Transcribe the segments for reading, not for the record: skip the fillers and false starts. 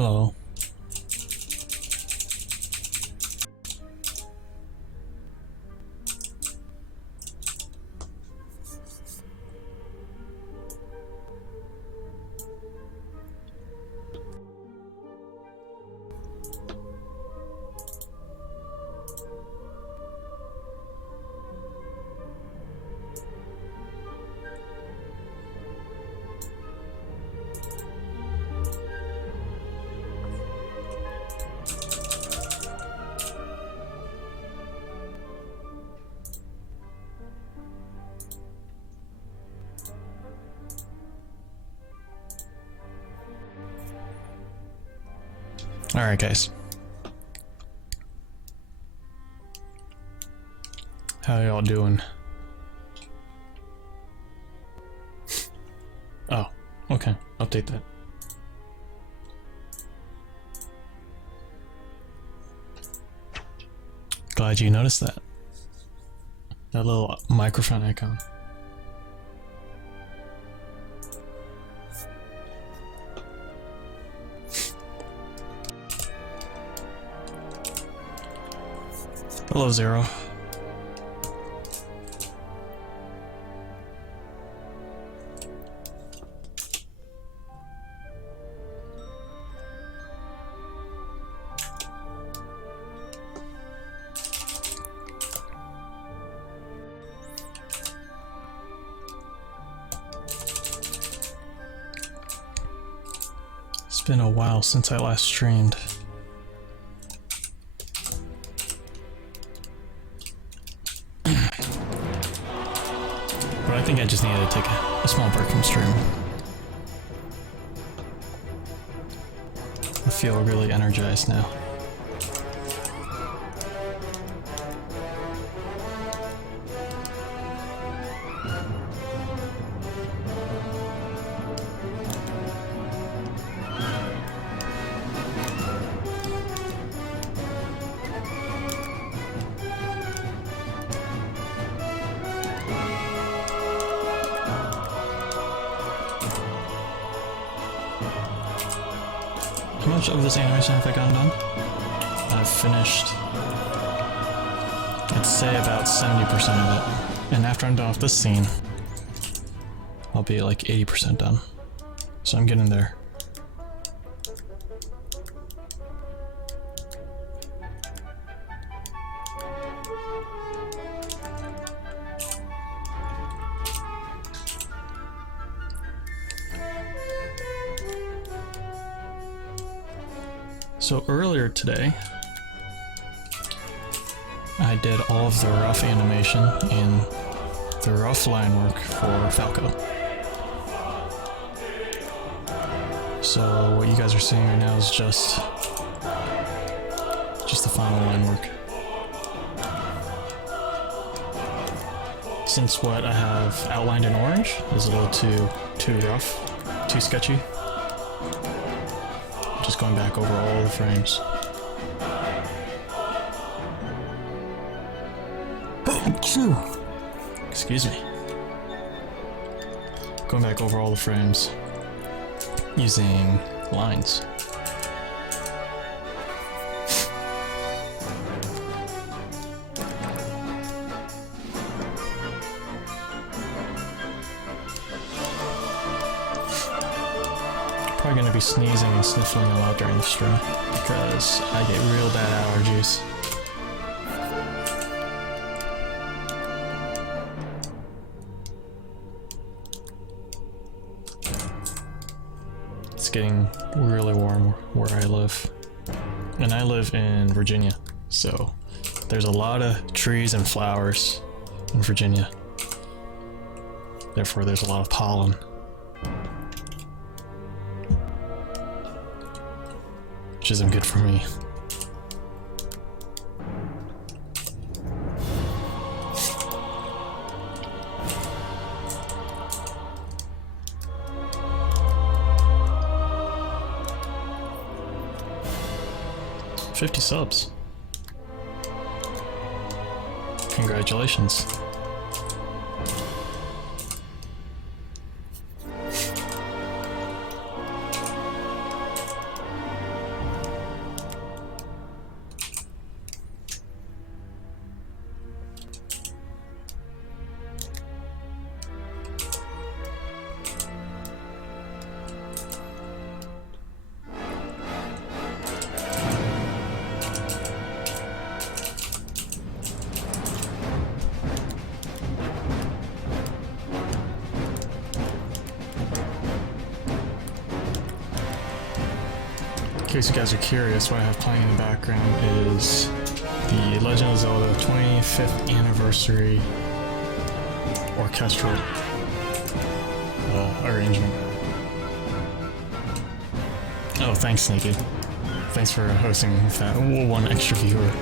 Hello. Alright guys. How y'all doing? Oh, okay. Update that. Glad you noticed that. That little microphone icon. Hello, Zero. It's been a while since I last streamed. But I think I just needed to take a small break from stream. I feel really energized now. How much of this animation have I gotten done? I've finished, I'd say about 70% of it. And after I'm done with this scene, I'll be like 80% done. So I'm getting there. So earlier today, I did all of the rough animation in the rough line work for Falco. So what you guys are seeing right now is just the final line work. Since what I have outlined in orange is a little too rough, too sketchy. Just going back over all the frames. Excuse me. Going back over all the frames using lines. Probably gonna be sneezing and sniffling a lot during the stream because I get real bad allergies. It's getting really warm where I live. And I live in Virginia, so there's a lot of trees and flowers in Virginia. Therefore there's a lot of pollen. Which isn't good for me. $50 subs. Congratulations. case you guys are curious, what I have playing in the background is the Legend of Zelda 25th Anniversary Orchestral arrangement. Oh, thanks, Sneaky. Thanks for hosting with that one extra viewer.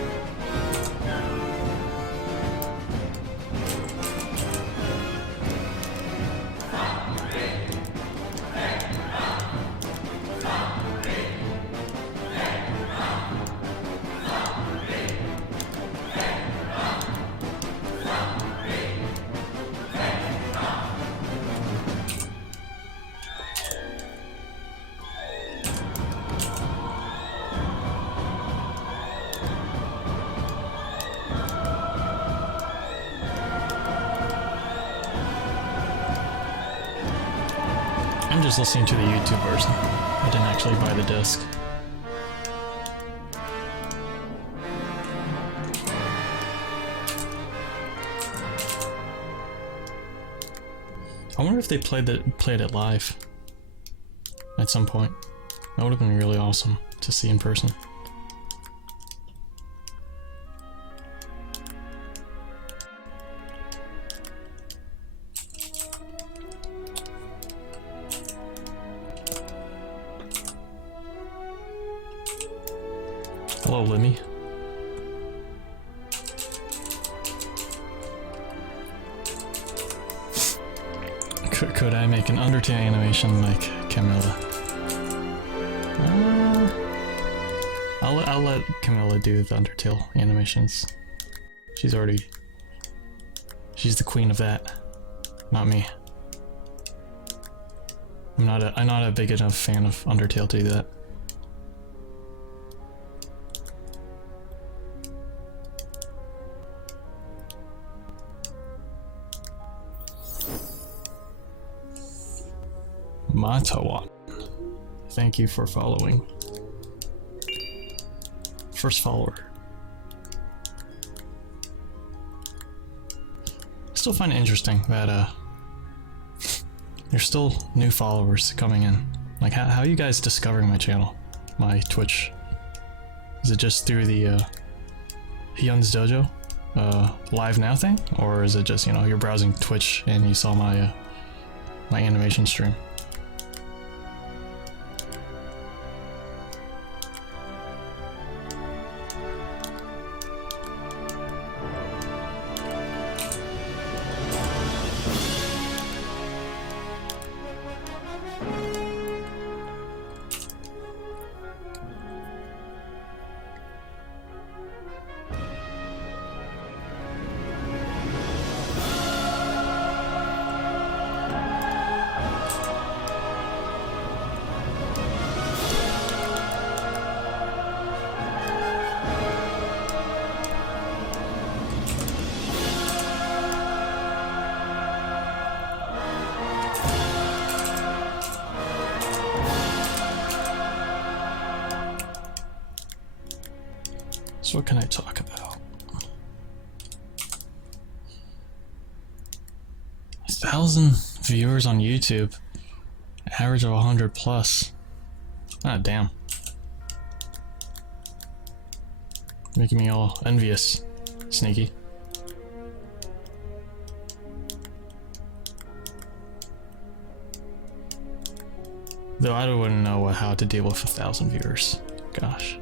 I'm just listening to the YouTube version. I didn't actually buy the disc. I wonder if they played it live at some point. That would have been really awesome to see in person. Hello, Lemmy. Could I make an Undertale animation like Camilla? I'll let Camilla do the Undertale animations. She's the queen of that, not me. I'm not a big enough fan of Undertale to do that. Matawan. Thank you for following. First follower. I still find it interesting that there's still new followers coming in. Like, how are you guys discovering my channel? My Twitch? Is it just through the Hyun's Dojo live now thing? Or is it just, you know, you're browsing Twitch and you saw my my animation stream? So what can I talk about? 1,000 viewers on YouTube, average of 100 plus. Ah, damn. Making me all envious, Sneaky. Though I wouldn't know how to deal with 1,000 viewers. Gosh.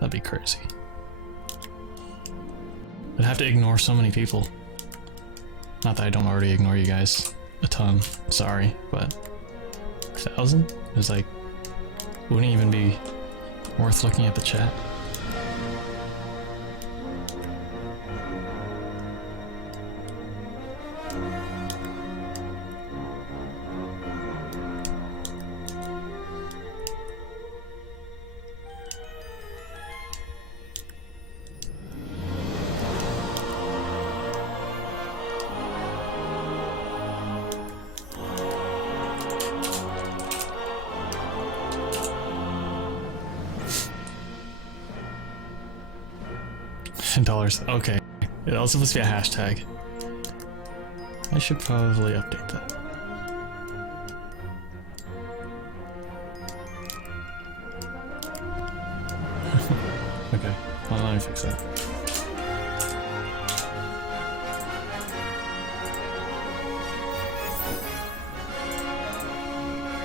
That'd be crazy. I'd have to ignore so many people. Not that I don't already ignore you guys a ton, sorry, but 1,000 is like, wouldn't even be worth looking at the chat. $10. Okay. It was supposed to be a hashtag. I should probably update that. let me fix that.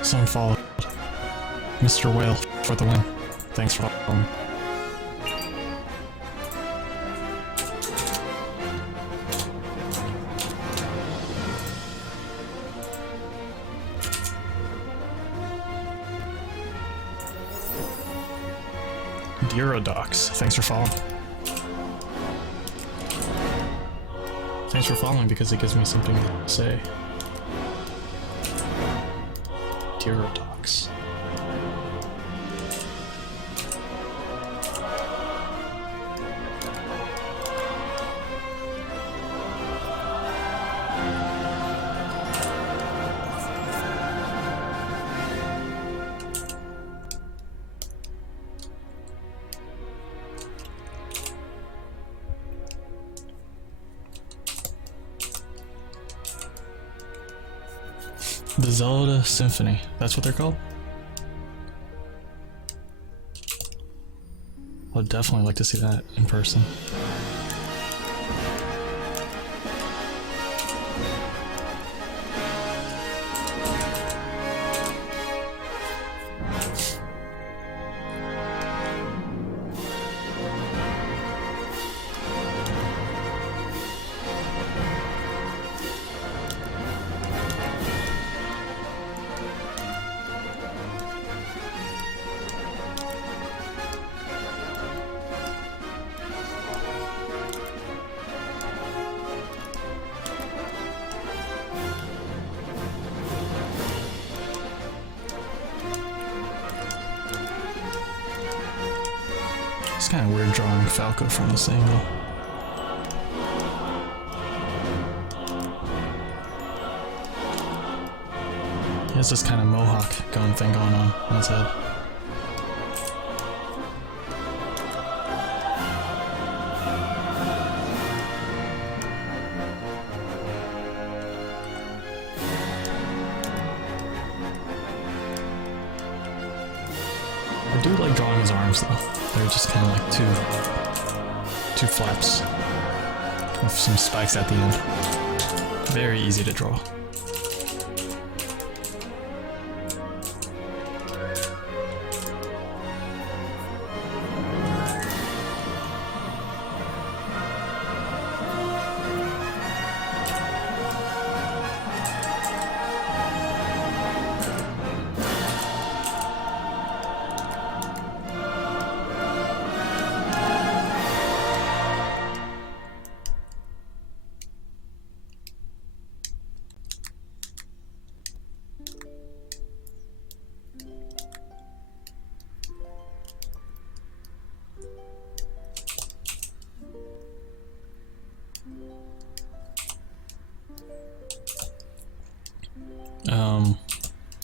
Someone followed. Mr. Whale for the win. Thanks for following. Eurodocs, thanks for following. Thanks for following because it gives me something to say. Eurodocs. The Zelda Symphony, that's what they're called? I'd definitely like to see that in person. It's kind of weird drawing Falco from this angle. He has this kind of mohawk thing going on his head. I do like drawing his arms though. They're just kind of like two flaps with some spikes at the end. Very easy to draw.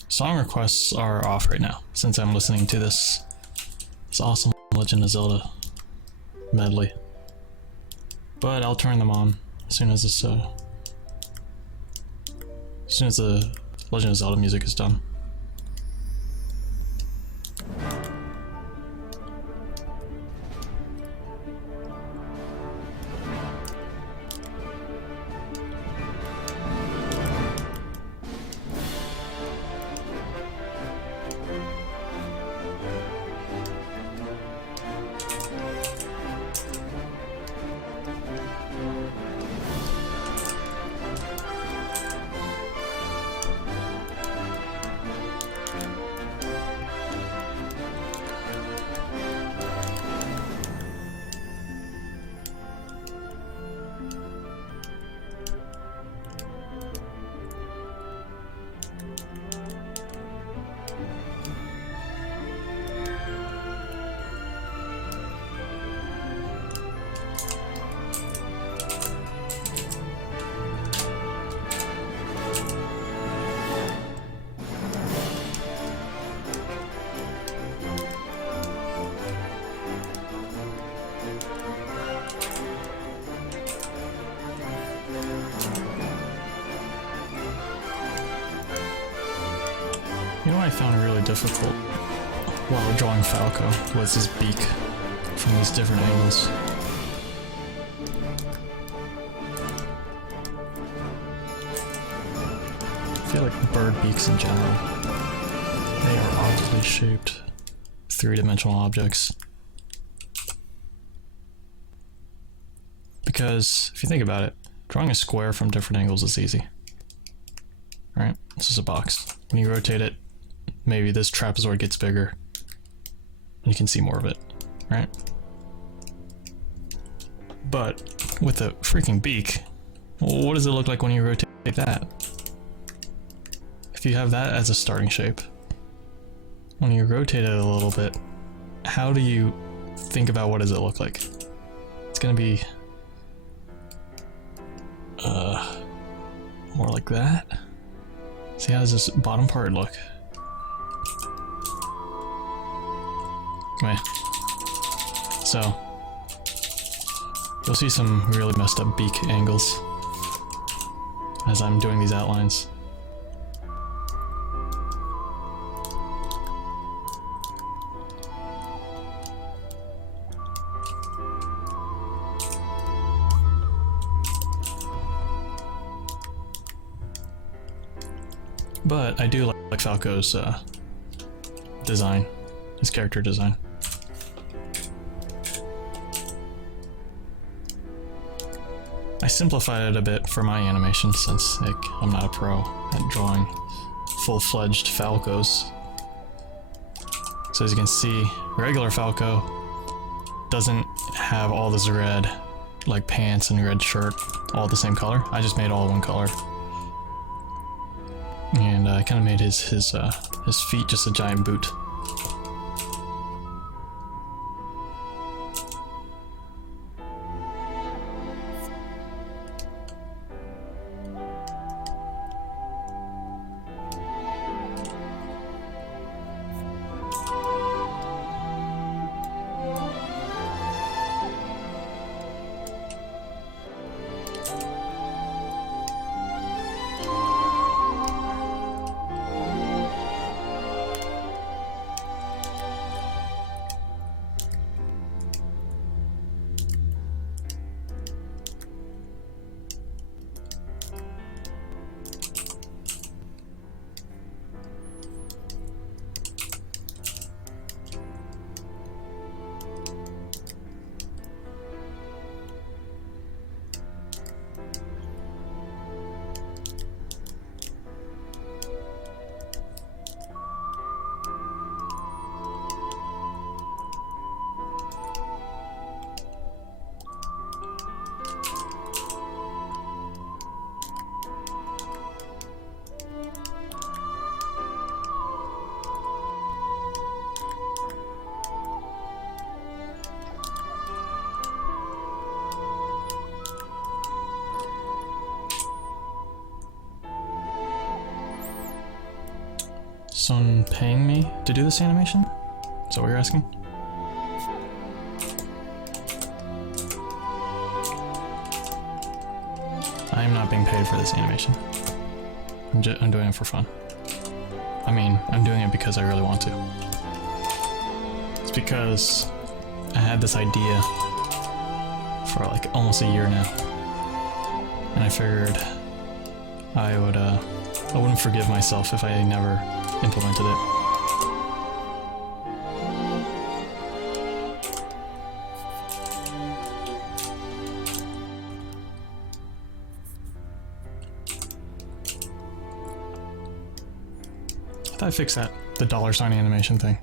Song requests are off right now since I'm listening to this awesome Legend of Zelda medley, but I'll turn them on as soon as this as soon as the Legend of Zelda music is done. You know what I found really difficult while drawing Falco was his beak. from these different angles. I feel like bird beaks in general, they are oddly shaped three-dimensional objects. Because if you think about it, drawing a square from different angles is easy. Alright, this is a box. When you rotate it, maybe this trapezoid gets bigger. And you can see more of it, right? But with a freaking beak, well, what does it look like when you rotate that? If you have that as a starting shape, when you rotate it a little bit, how do you think about what does it look like? It's gonna be more like that. See, how does this bottom part look? Okay. So you'll see some really messed up beak angles as I'm doing these outlines. But I do like Falco's design, his character design. I simplified it a bit for my animation since I'm not a pro at drawing full-fledged Falcos. So as you can see, regular Falco doesn't have all this red, like pants and red shirt, all the same color. I just made all one color. And I kind of made his feet just a giant boot. Someone paying me to do this animation? Is that what you're asking? I am not being paid for this animation. I'm doing it for fun. I mean, I'm doing it because I really want to. It's because I had this idea for like almost a year now. And I figured I wouldn't forgive myself if I never implemented it. I thought I fixed that, the $ animation thing.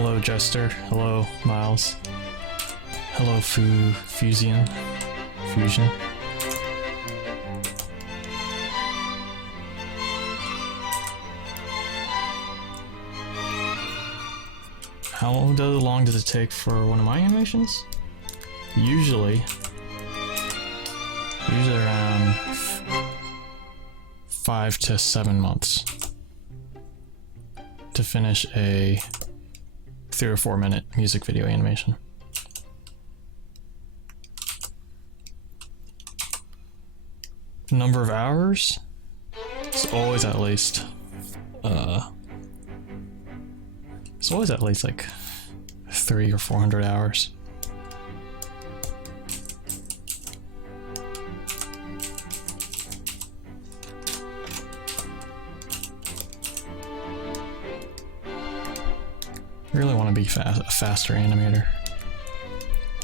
Hello, Jester. Hello, Miles. Hello, Fusion. How long does it take for one of my animations? Usually around 5 to 7 months to finish a 3 or 4 minute music video animation. Number of hours? It's always at least like 300 or 400 hours. I really want to be a faster animator,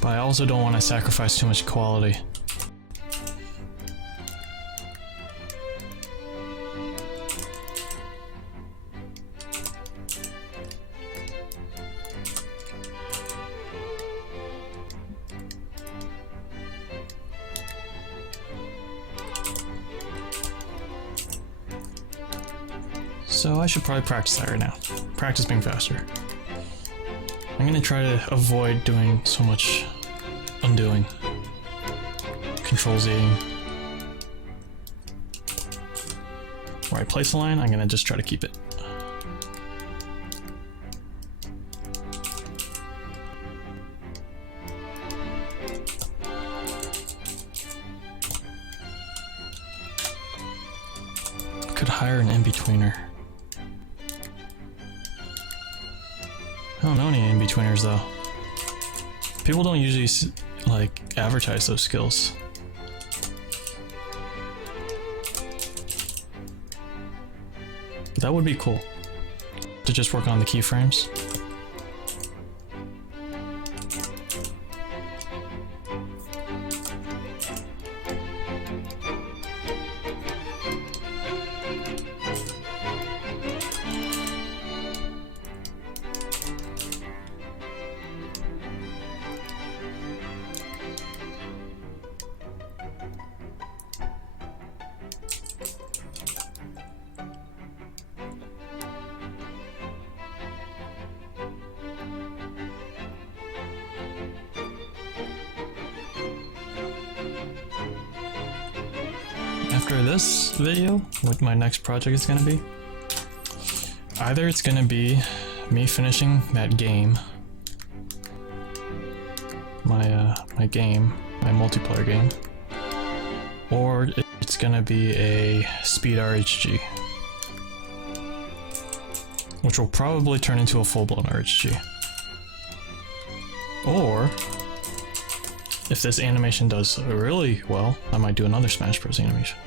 but I also don't want to sacrifice too much quality. So I should probably practice that right now. Practice being faster. I'm gonna try to avoid doing so much undoing. Control Z. Where I place a line, I'm gonna just try to keep it. Could hire an in-betweener. I don't know any in-betweeners though. People don't usually like advertise those skills. But that would be cool to just work on the keyframes. After this video, what my next project is going to be, either it's going to be me finishing that game, my multiplayer game, or it's going to be a speed RHG, which will probably turn into a full-blown RHG. Or if this animation does really well, I might do another Smash Bros. Animation.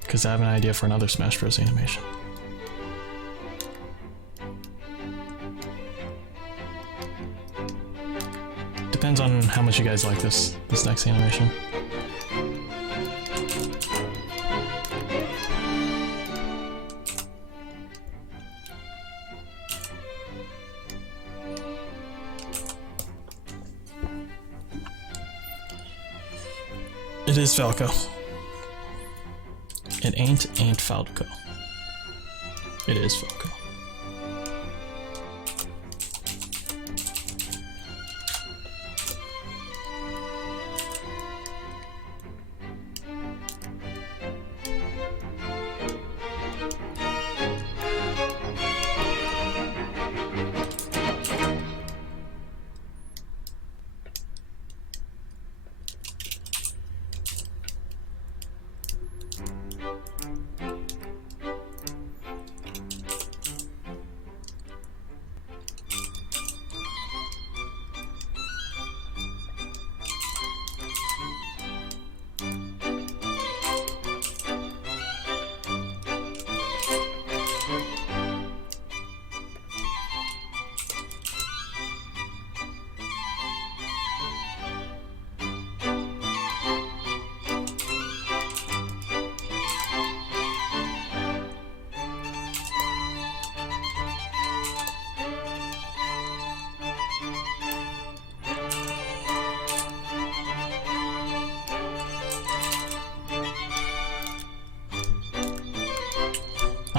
Because I have an idea for another Smash Bros. Animation. Depends on how much you guys like this next animation. It is Falco. It ain't Falco. It is Falco.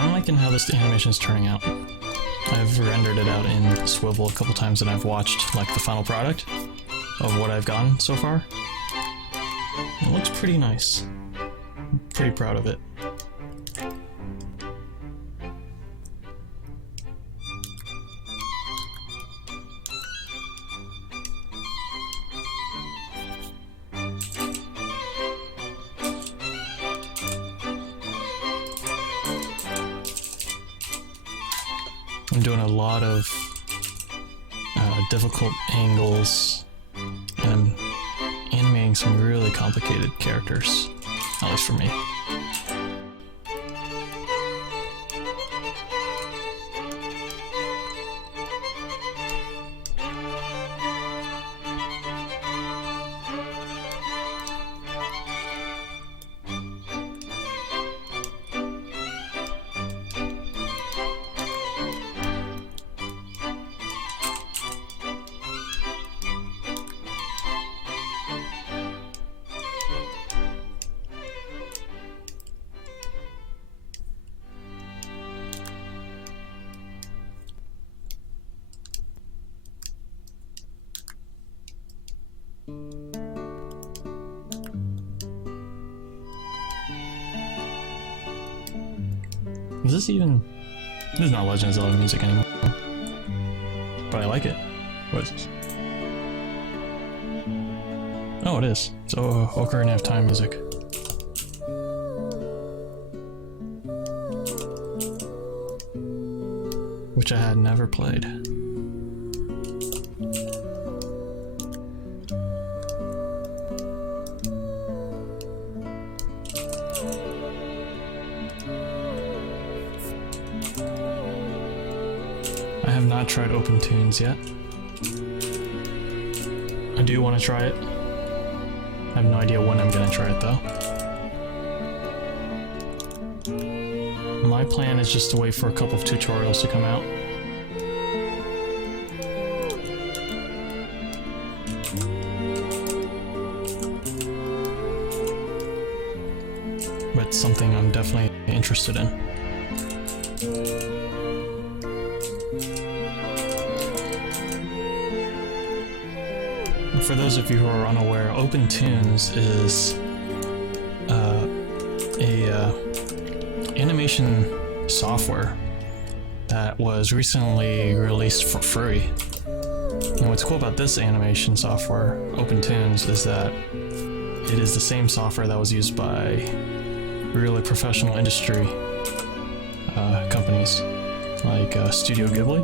I'm liking how this animation is turning out. I've rendered it out in Swivel a couple times and I've watched like the final product of what I've gotten so far. It looks pretty nice. I'm pretty proud of it. I'm doing a lot of difficult angles, and I'm animating some really complicated characters, at least for me. Is this even... This is not Legend of Zelda music anymore. But I like it. What is this? Oh, it is. It's Ocarina of Time music. Which I had never played. I have not tried Open Tunes yet. I do want to try it. I have no idea when I'm gonna try it though. My plan is just to wait for a couple of tutorials to come out. But it's something I'm definitely interested in. For those of you who are unaware, Open Tunes is animation software that was recently released for free. And what's cool about this animation software, Open Tunes, is that it is the same software that was used by really professional industry companies like Studio Ghibli.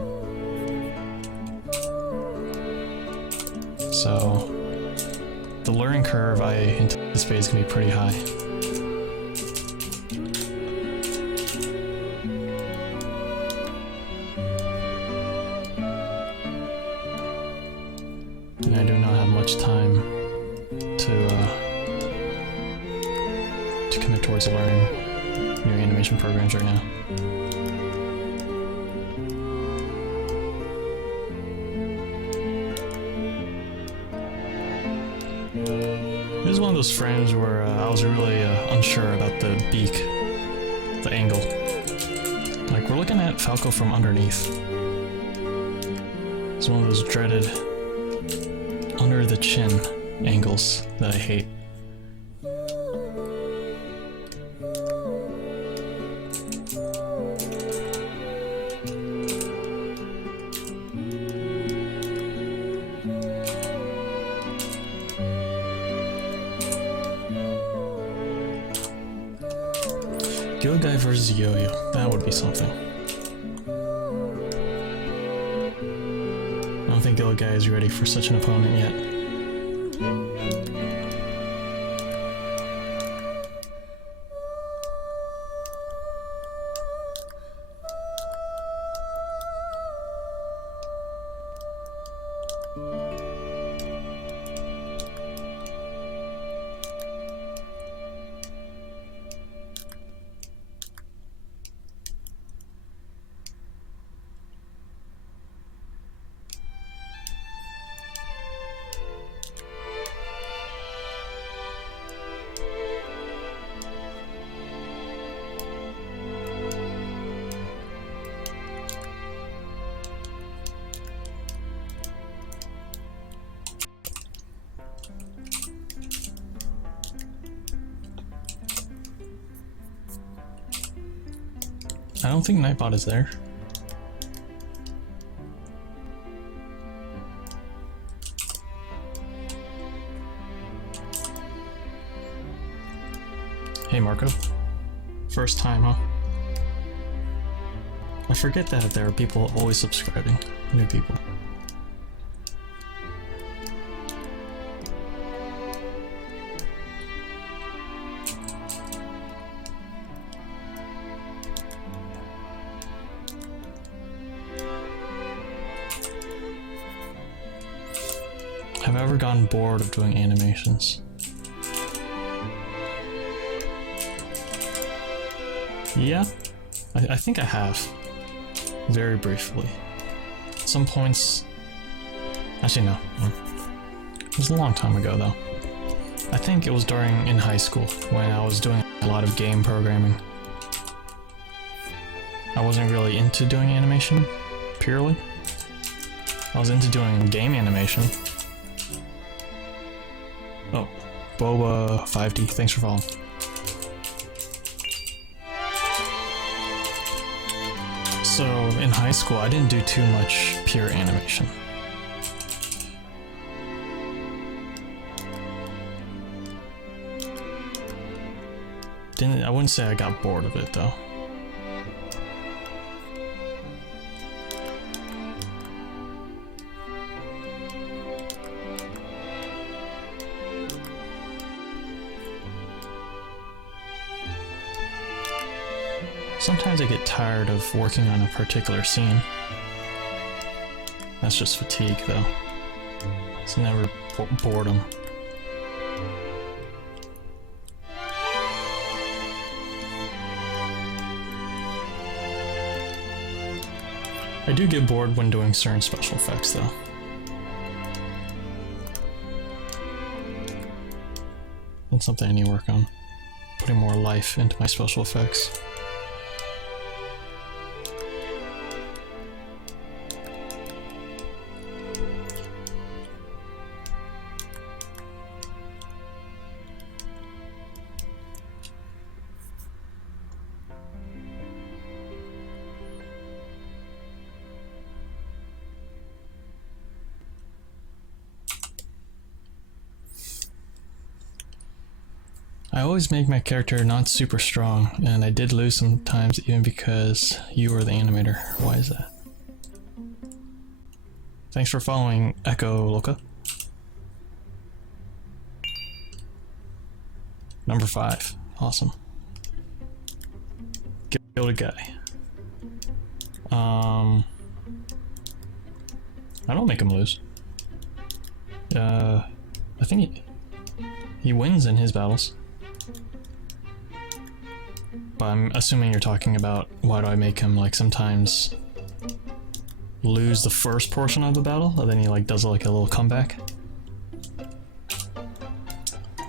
So the learning curve I anticipate is going to be pretty high. And I do not have much time to commit towards learning new animation programs right now. This is one of those frames where I was really unsure about the beak, the angle. Like, we're looking at Falco from underneath. It's one of those dreaded under the chin angles that I hate. Guy versus Yo-Yo, that would be something. I don't think Guy is ready for such an opponent yet. I don't think Nightbot is there. Hey Marco. First time, huh? I forget that there are people always subscribing. New people. Have I ever gotten bored of doing animations? Yeah, I think I have. Very briefly. At some points... Actually, no. It was a long time ago, though. I think it was in high school, when I was doing a lot of game programming. I wasn't really into doing animation, purely. I was into doing game animation. Oh, Boba 5D, thanks for following. So, in high school, I didn't do too much pure animation. I wouldn't say I got bored of it, though. Sometimes I get tired of working on a particular scene. That's just fatigue, though. It's never boredom. I do get bored when doing certain special effects, though. That's something I need to work on. Putting more life into my special effects. I always make my character not super strong, and I did lose sometimes even because you were the animator. Why is that? Thanks for following, Echo Loca. Number 5. Awesome. Killed a guy. I don't make him lose. I think he wins in his battles. But I'm assuming you're talking about why do I make him like sometimes lose the first portion of the battle, and then he like does like a little comeback.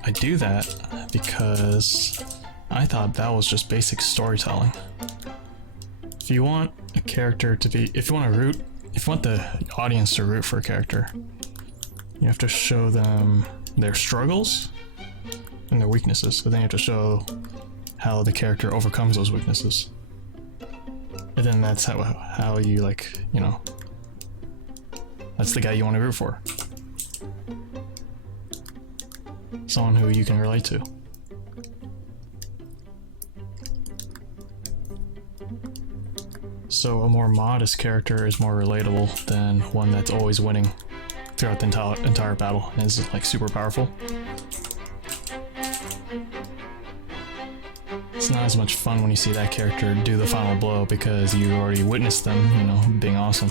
I do that because I thought that was just basic storytelling. If you want a character to be, if you want the audience to root for a character, you have to show them their struggles and their weaknesses, but then you have to show how the character overcomes those weaknesses. And then that's how you like, you know, that's the guy you want to root for. Someone who you can relate to. So a more modest character is more relatable than one that's always winning throughout the entire battle and is like super powerful. It's not as much fun when you see that character do the final blow because you already witnessed them, you know, being awesome.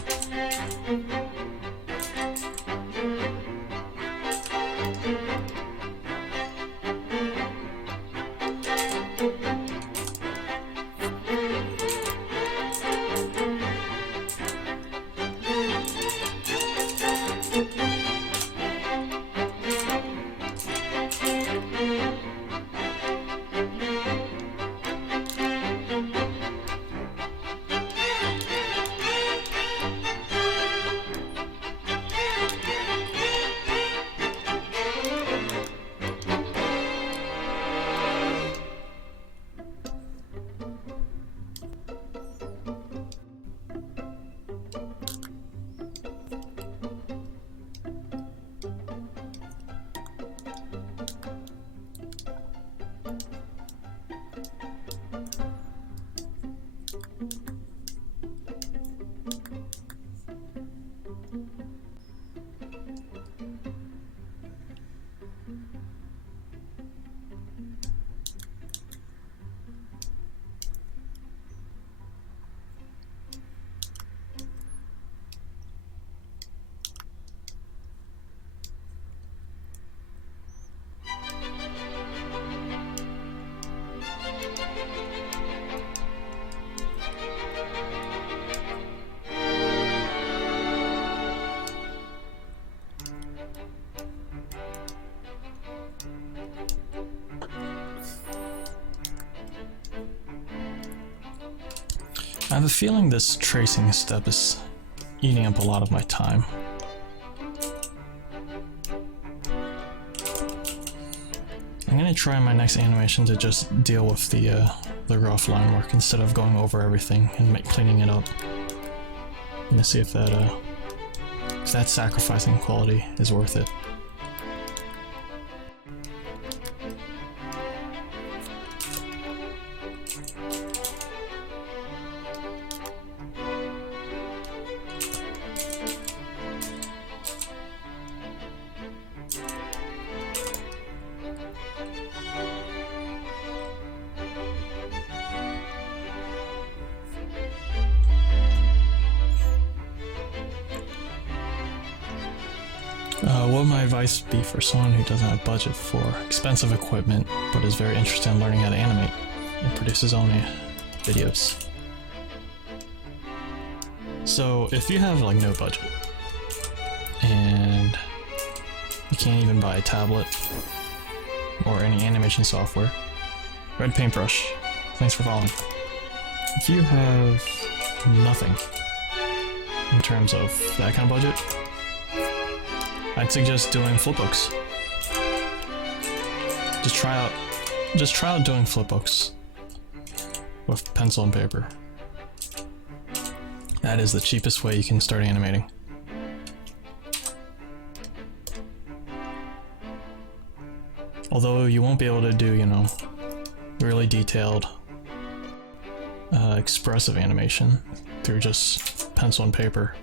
have a feeling this tracing step is eating up a lot of my time. I'm gonna try my next animation to just deal with the rough line work instead of going over everything and cleaning it up. I'm gonna see if that sacrificing quality is worth it. What would my advice be for someone who doesn't have budget for expensive equipment but is very interested in learning how to animate and produce his own videos? So if you have like no budget and you can't even buy a tablet or any animation software, red paintbrush, thanks for following. If you have nothing in terms of that kind of budget, I'd suggest doing flipbooks. Just try out doing flipbooks with pencil and paper. That is the cheapest way you can start animating. Although you won't be able to do, you know, really detailed, expressive animation through just pencil and paper,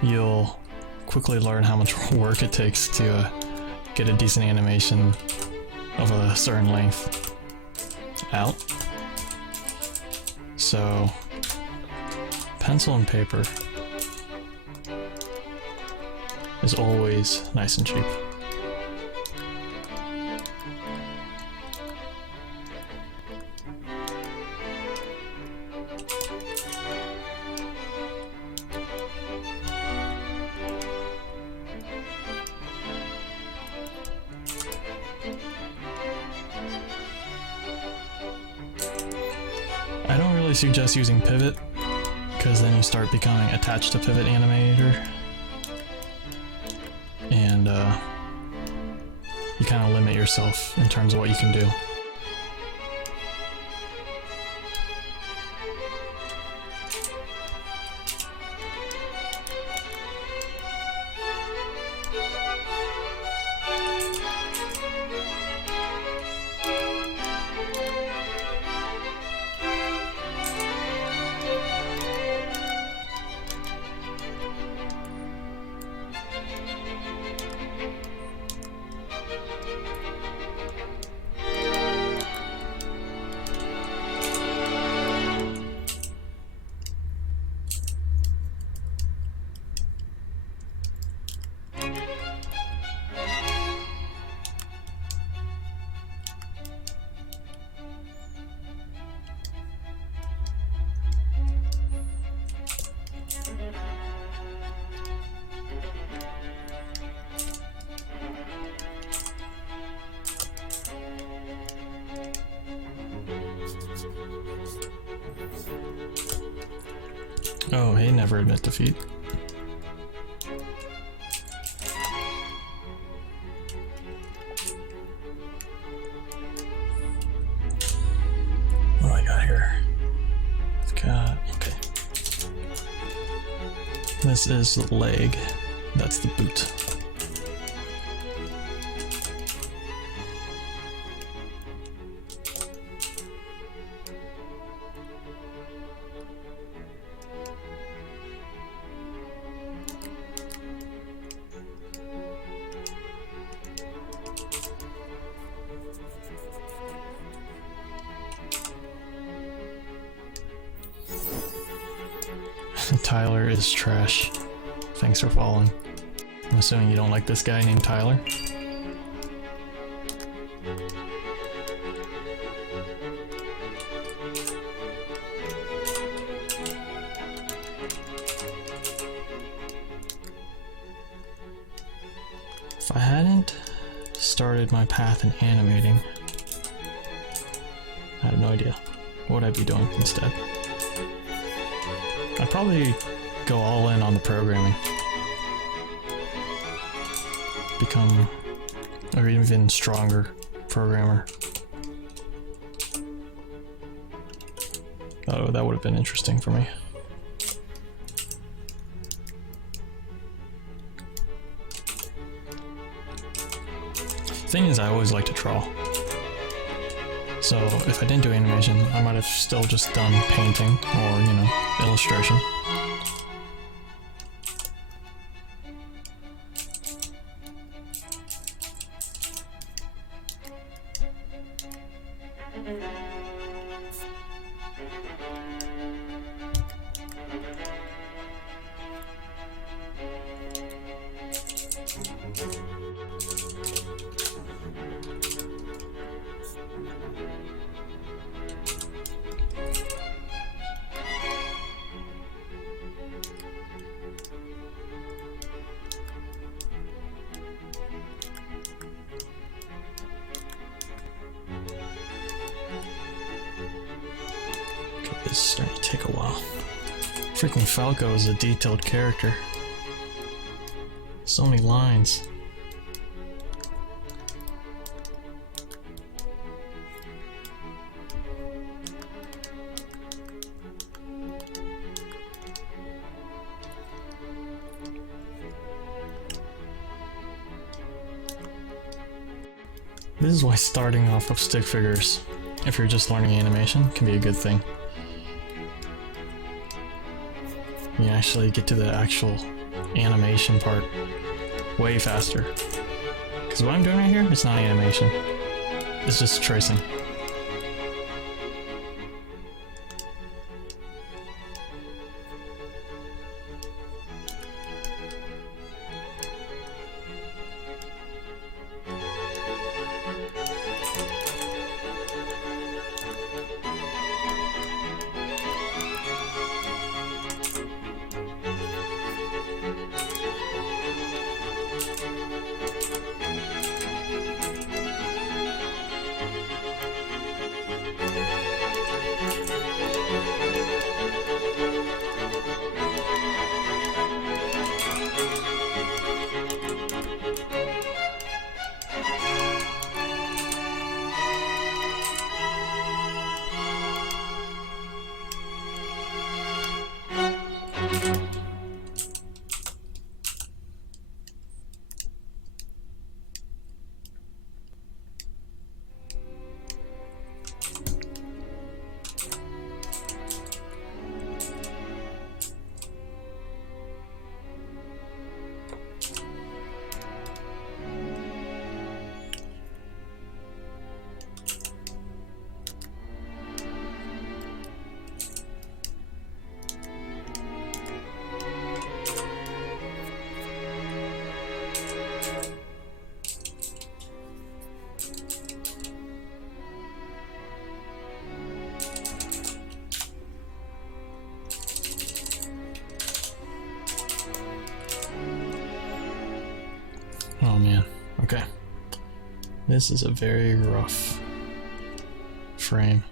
you'll quickly learn how much work it takes to get a decent animation of a certain length out. So, pencil and paper is always nice and cheap. I don't really suggest using Pivot, because then you start becoming attached to Pivot Animator, and you kind of limit yourself in terms of what you can do. Oh, hey, never admit defeat. What do I got here? I've got, okay. This is the leg. That's the boot. Tyler is trash. Thanks for following. I'm assuming you don't like this guy named Tyler. If I hadn't started my path in animating, I have no idea what I'd be doing instead. I'd probably go all in on the programming. Become an even stronger programmer. Oh, that would have been interesting for me. Thing is, I always like to draw. So if I didn't do animation, I might have still just done painting or, you know, illustration. This is starting to take a while. Freaking Falco is a detailed character. So many lines. This is why starting off with stick figures, if you're just learning animation, can be a good thing. You actually get to the actual animation part way faster. Because what I'm doing right here, it's not animation. It's just tracing. Oh man, okay. This is a very rough frame.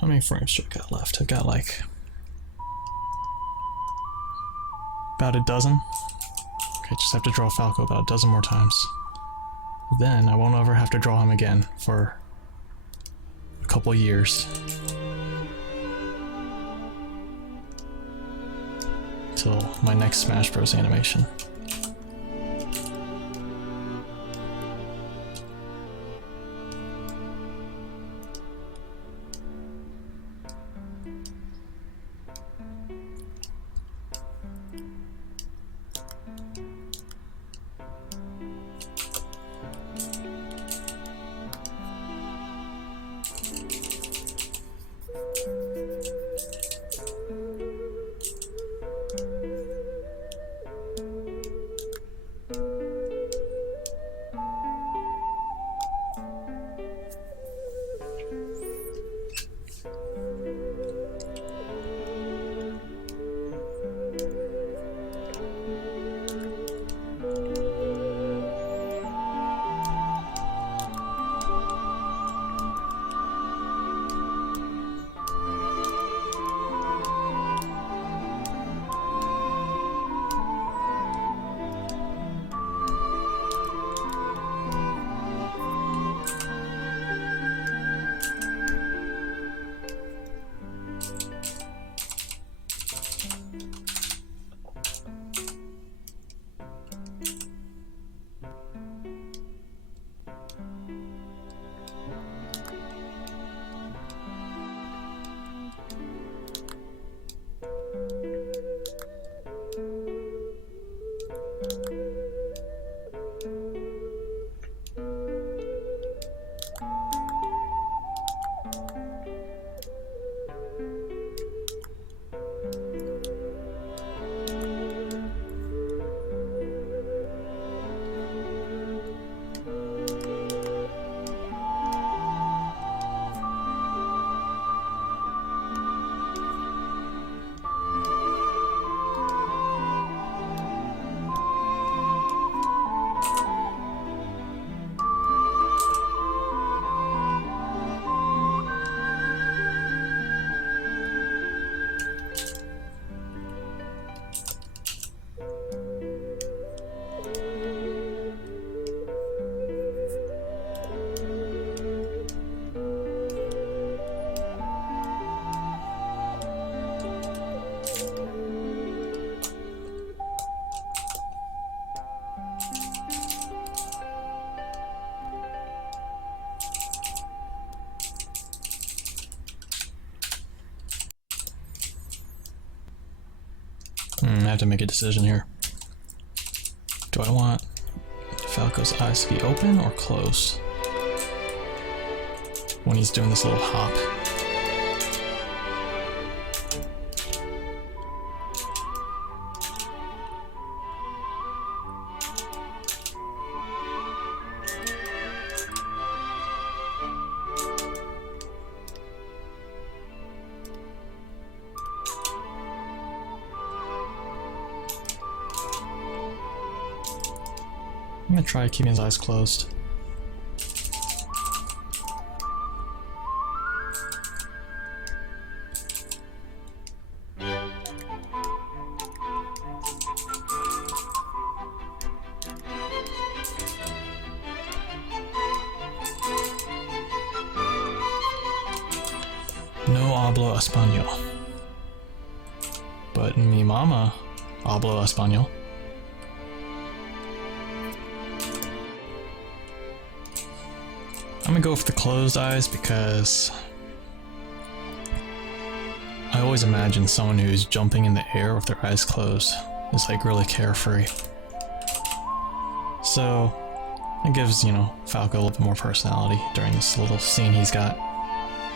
How many frames do I got left? I got like about a dozen. Okay, just have to draw Falco about a dozen more times. Then I won't ever have to draw him again for a couple years. Till my next Smash Bros. Animation. I have to make a decision here. Do I want Falco's eyes to be open or closed when he's doing this little hop? I'm gonna try keeping his eyes closed. No hablo español. But mi mama hablo español. I'm gonna go with the closed eyes because I always imagine someone who's jumping in the air with their eyes closed is like really carefree. So it gives, you know, Falco a little bit more personality during this little scene he's got,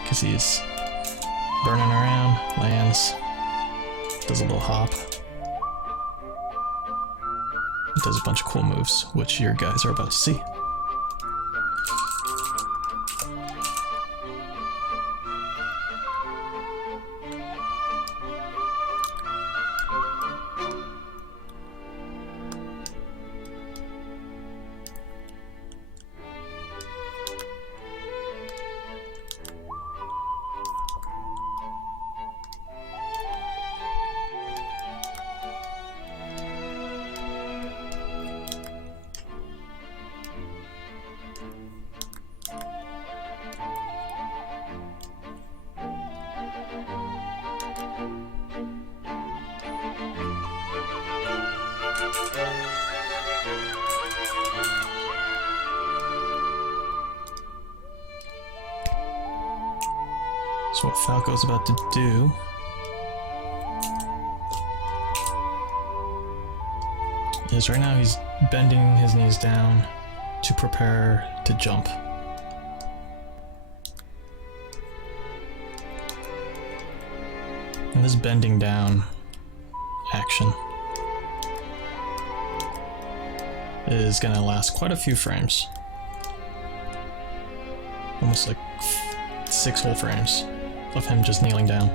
because he's burning around, lands, does a little hop, does a bunch of cool moves, which your guys are about to see. So what Falco's about to do is right now he's bending his knees down to prepare to jump. And this bending down action is gonna last quite a few frames. Almost like 6 whole frames of him just kneeling down.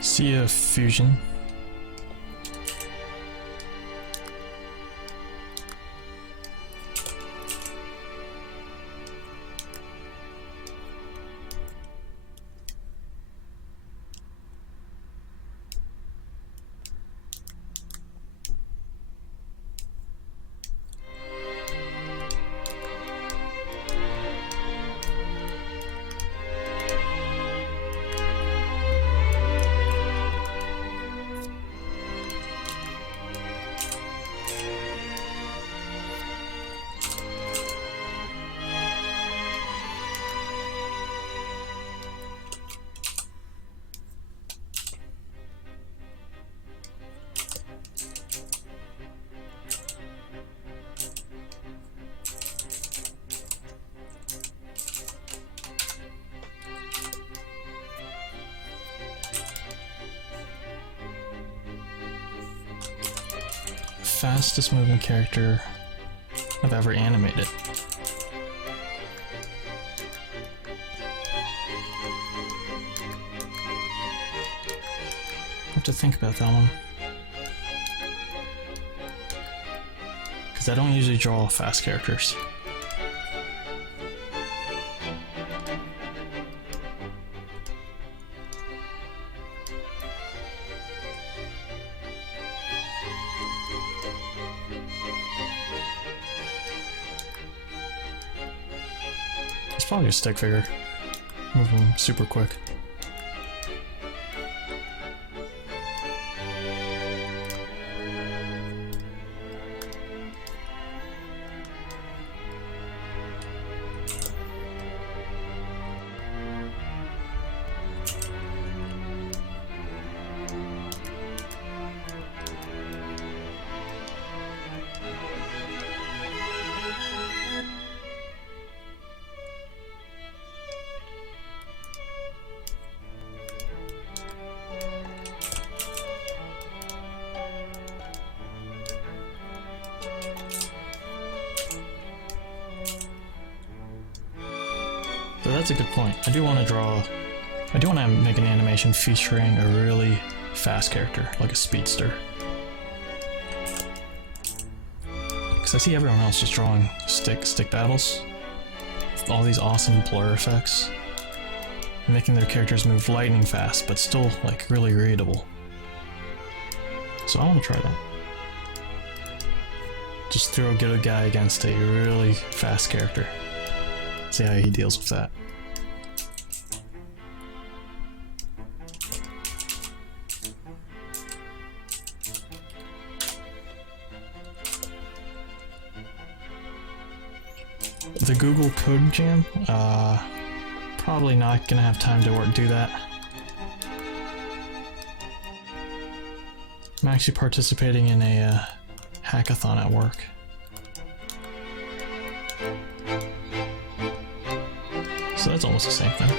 See a fusion. Fastest moving character I've ever animated. I have to think about that one, because I don't usually draw fast characters. It's probably a stick figure. Move him super quick. So that's a good point. I do want to make an animation featuring a really fast character, like a speedster. Because I see everyone else just drawing stick battles. All these awesome blur effects. Making their characters move lightning fast, but still like really readable. So I want to try that. Just throw a good guy against a really fast character. See how he deals with that. The Google Code Jam? Probably not gonna have time to do that. I'm actually participating in a hackathon at work. So that's almost the same thing.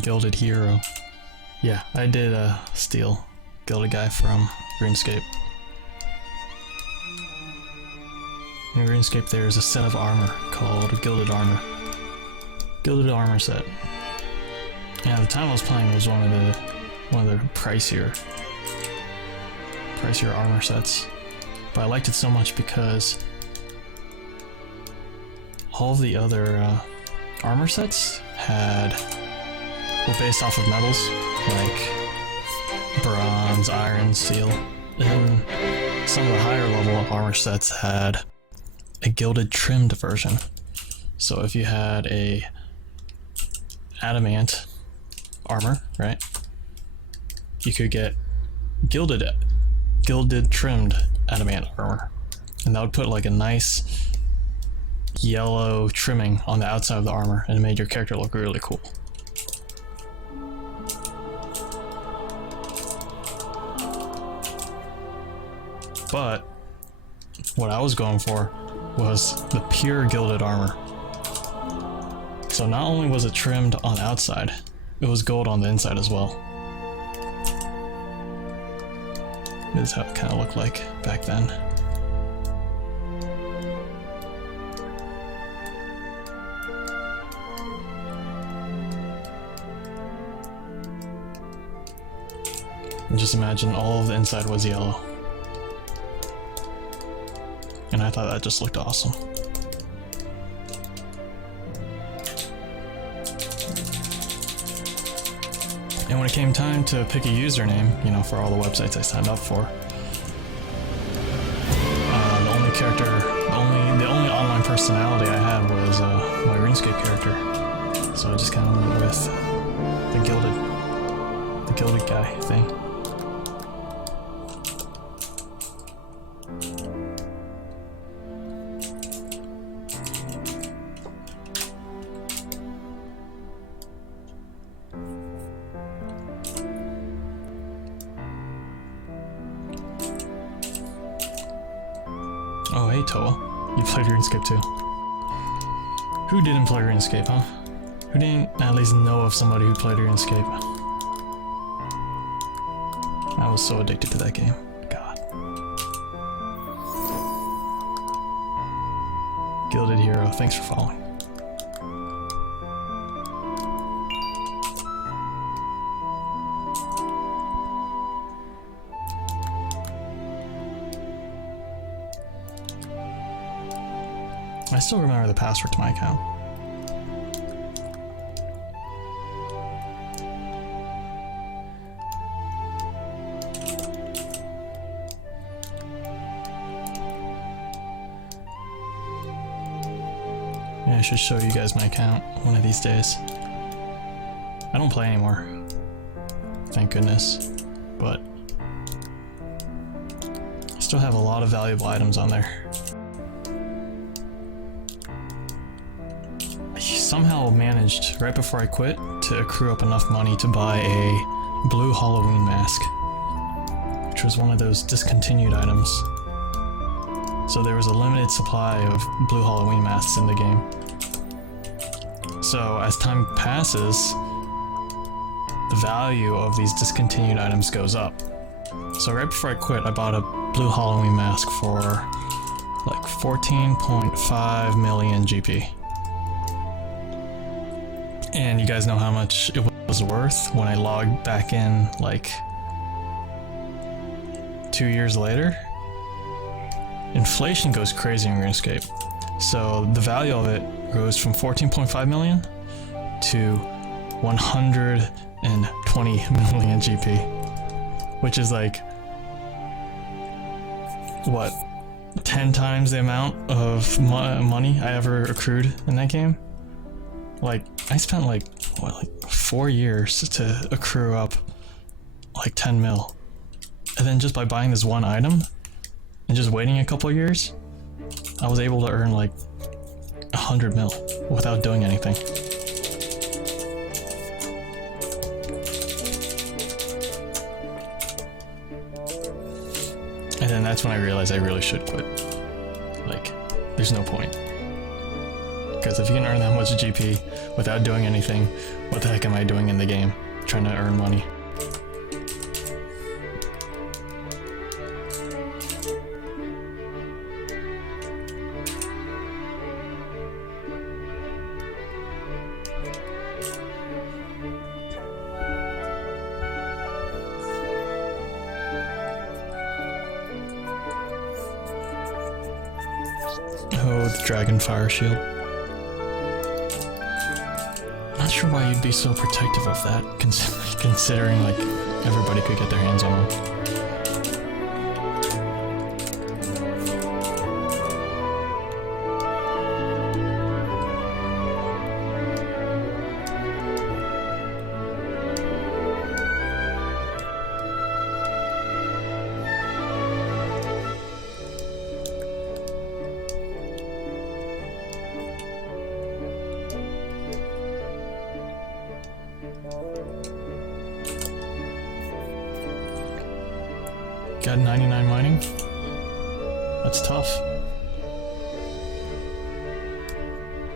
Gilded Hero. Yeah, I did steal Gilded Guy from RuneScape. In RuneScape there's a set of armor called Gilded Armor. Gilded Armor set. And at the time I was playing, it was one of the pricier armor sets. But I liked it so much because all of the other armor sets were based off of metals, like bronze, iron, steel. And some of the higher level armor sets had a gilded trimmed version. So if you had a adamant armor, right, you could get gilded trimmed adamant armor. And that would put like a nice yellow trimming on the outside of the armor and it made your character look really cool. But what I was going for was the pure gilded armor. So not only was it trimmed on the outside, it was gold on the inside as well. This is how it kind of looked like back then. And just imagine all of the inside was yellow. And I thought that just looked awesome. And when it came time to pick a username, you know, for all the websites I signed up for, the only online personality I had was my RuneScape character. So I just kind of went with the gilded guy thing. Hey Toa, you played RuneScape too. Who didn't play RuneScape, huh? Who didn't at least know of somebody who played RuneScape? I was so addicted to that game. God. Gilded Hero, thanks for following. I still remember the password to my account. Yeah, I should show you guys my account one of these days. I don't play anymore, thank goodness, but I still have a lot of valuable items on there. I somehow managed, right before I quit, to accrue up enough money to buy a blue Halloween mask, which was one of those discontinued items. So there was a limited supply of blue Halloween masks in the game. So as time passes, the value of these discontinued items goes up. So right before I quit, I bought a blue Halloween mask for like 14.5 million GP. And you guys know how much it was worth when I logged back in like 2 years later? Inflation goes crazy in RuneScape. So the value of it goes from 14.5 million to 120 million GP, which is like, what, 10 times the amount of money I ever accrued in that game? Like, I spent like, what, like 4 years to accrue up like 10 mil. And then just by buying this one item and just waiting a couple years, I was able to earn like 100 mil without doing anything. And then that's when I realized I really should quit. Like, there's no point. Because if you can earn that much GP without doing anything, what the heck am I doing in the game? Trying to earn money. Oh, the Dragon Fire Shield. Not sure why you'd be so protective of that, considering like everybody could get their hands on one. Got 99 mining? That's tough.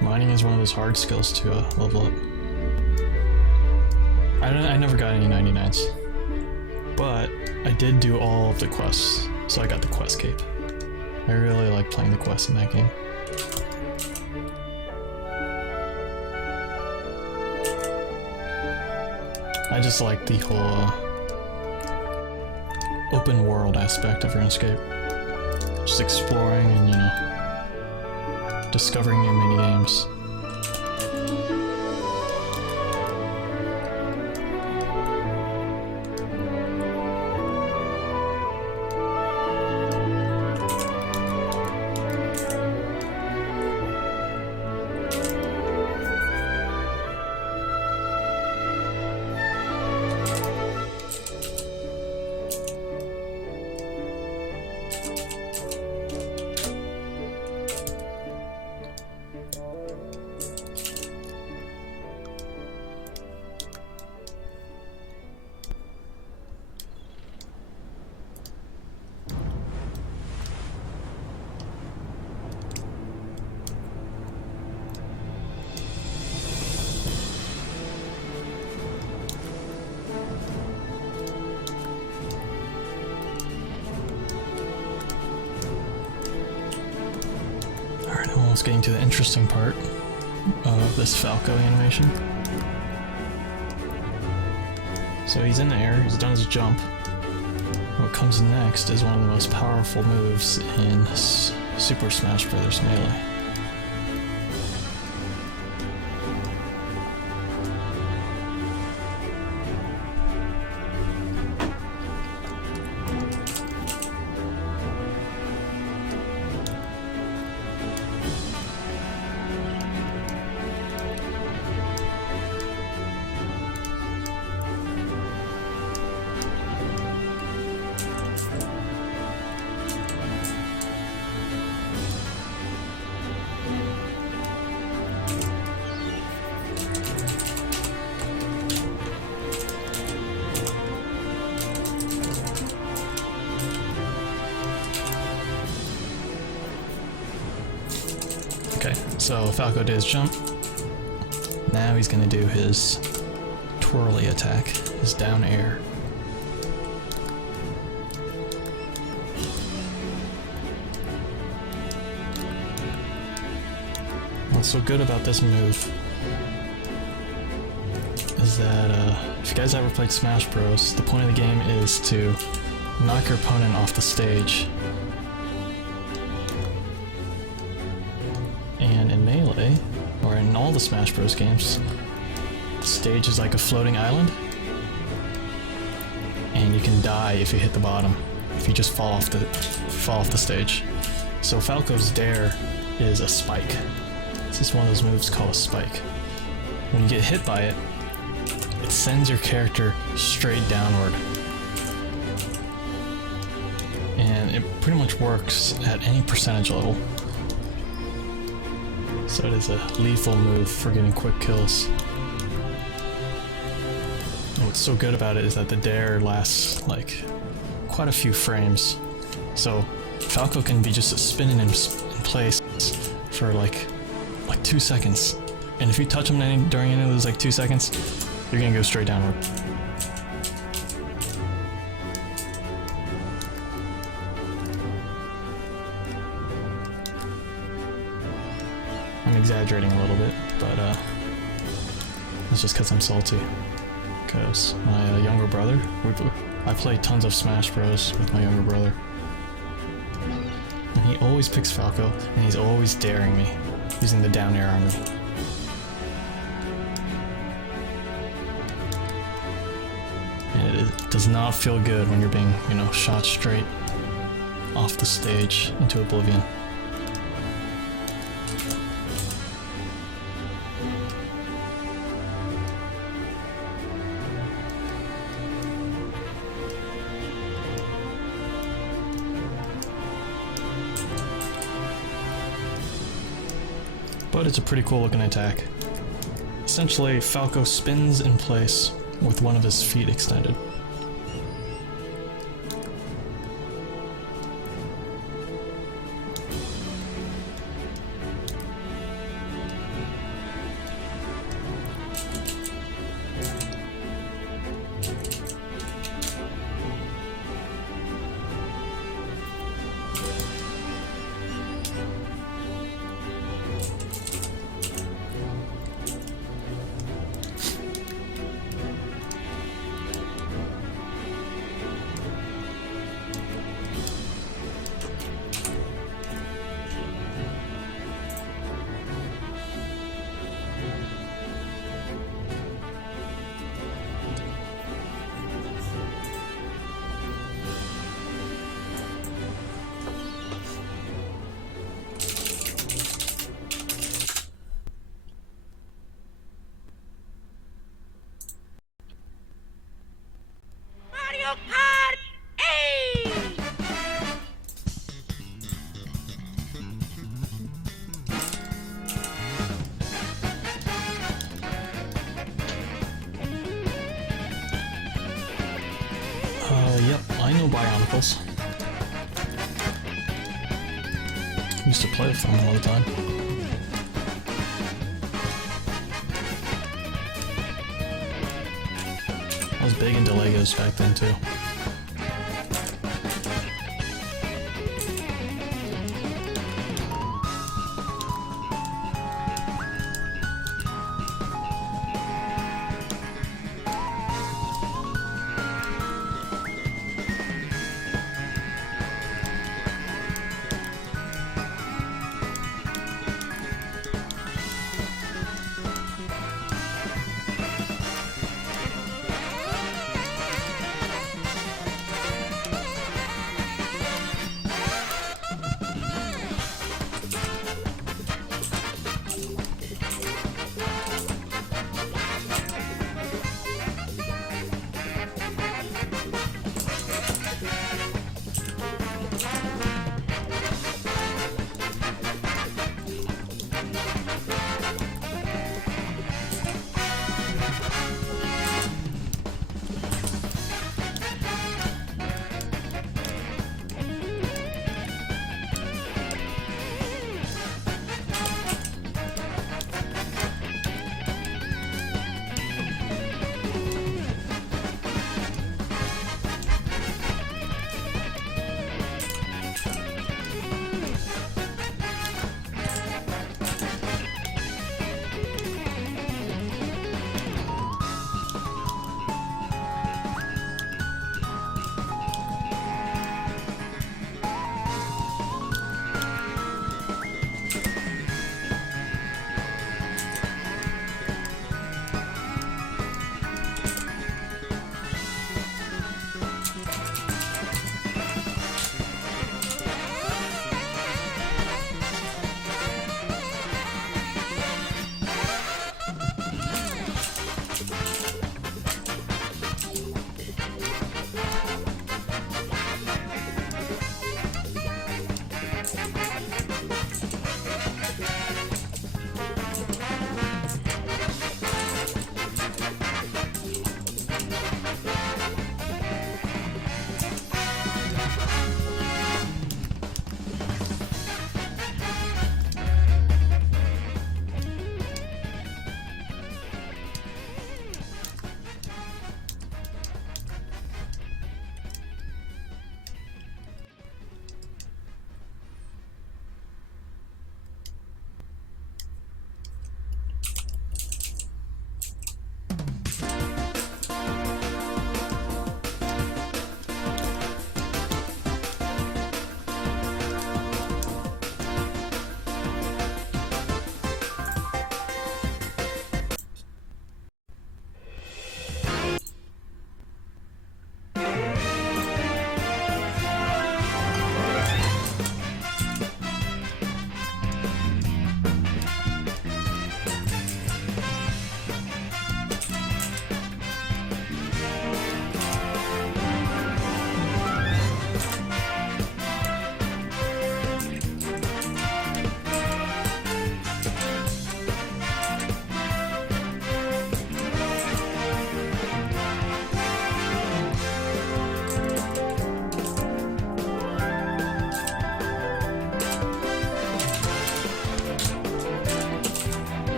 Mining is one of those hard skills to level up. I never got any 99s. But I did do all of the quests, so I got the quest cape. I really like playing the quests in that game. I just like the whole open world aspect of RuneScape. Just exploring and, you know, discovering new minigames. almost getting to the interesting part of this Falco animation. So he's in the air, he's done his jump. What comes next is one of the most powerful moves in Super Smash Bros. Melee. Okay, so Falco did his jump. Now he's gonna do his twirly attack, his down air. What's so good about this move is that if you guys ever played Smash Bros, the point of the game is to knock your opponent off the stage. And in Melee, or in all the Smash Bros games, the stage is like a floating island, and you can die if you hit the bottom, if you just fall off the stage. So Falco's dare is a spike. This is one of those moves called a spike. When you get hit by it, it sends your character straight downward. And it pretty much works at any percentage level. So it is a lethal move for getting quick kills. And what's so good about it is that the dare lasts like quite a few frames. So Falco can be just spinning in place for like 2 seconds. And if you touch him during any of those like 2 seconds, you're gonna go straight downward. I'm exaggerating a little bit, but it's just because I'm salty. Because my younger brother, I play tons of Smash Bros with my younger brother. And he always picks Falco, and he's always daring me, using the down air on me. And it does not feel good when you're being, shot straight off the stage into oblivion. But it's a pretty cool looking attack. Essentially, Falco spins in place with one of his feet extended. Yep, I know Bionicles. Used to play with them all the time. I was big into Legos back then too.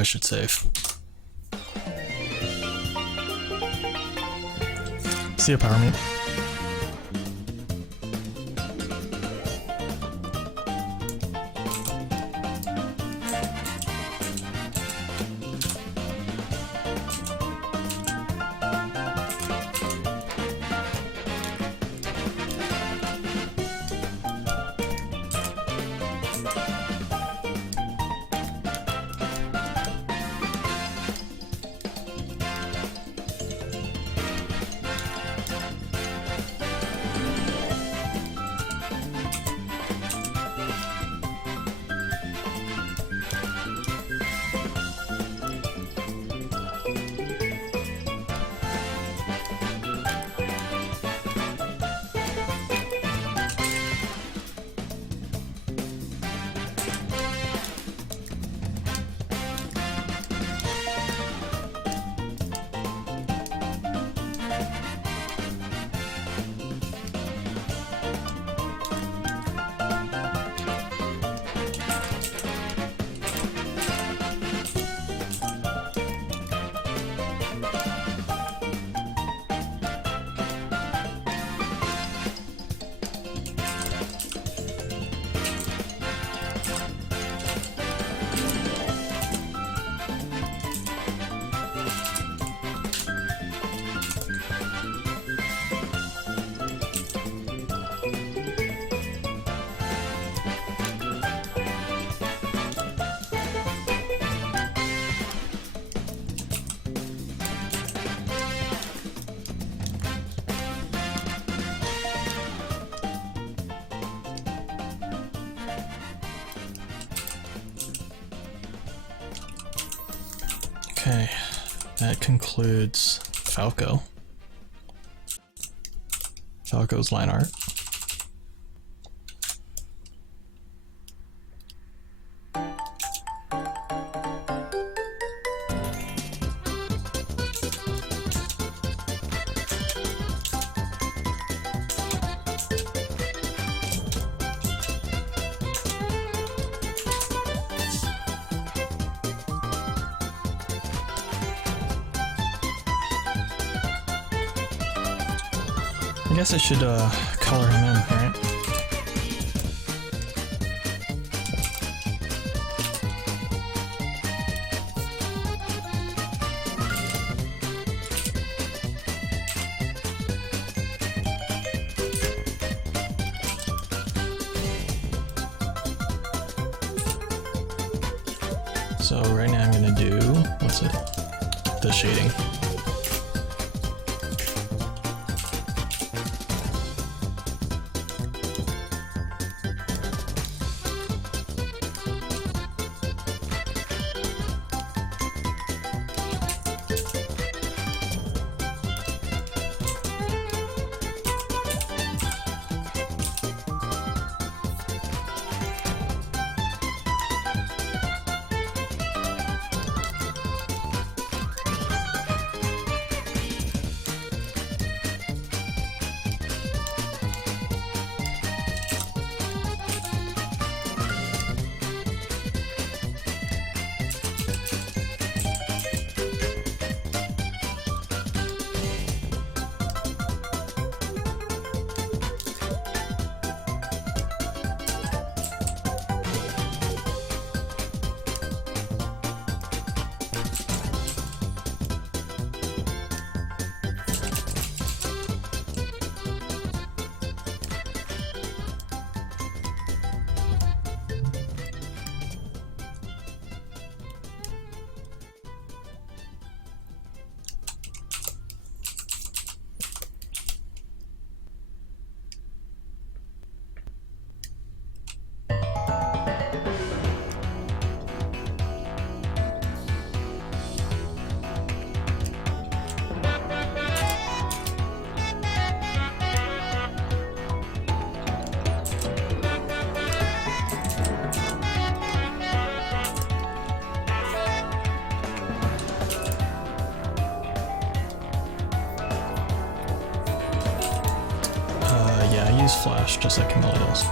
I should save. See ya, Power Meat. Okay, that concludes Falco. Falco's line art. I guess I should color him in, right? So right now I'm gonna do, what's it? The shading. Flash, just like Camilla does.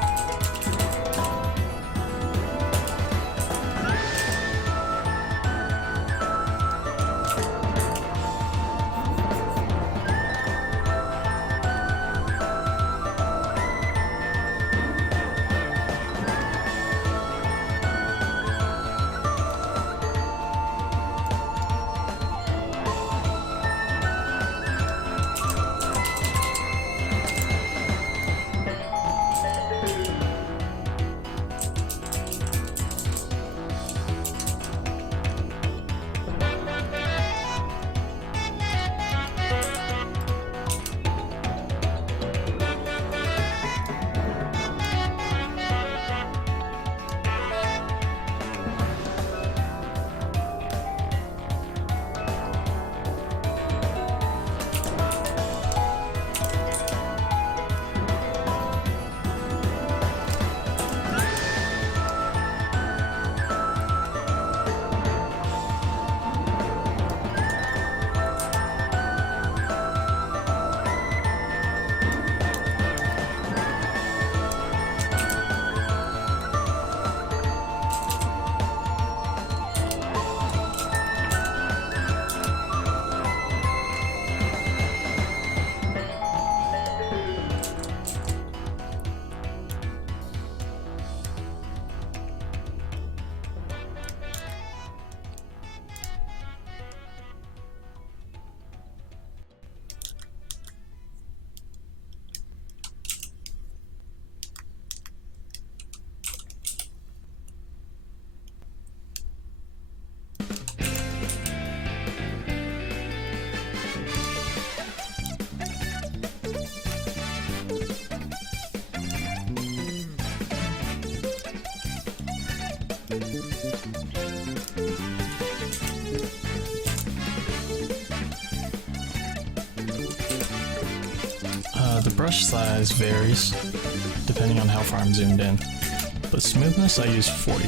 The brush size varies depending on how far I'm zoomed in, but smoothness I use 40.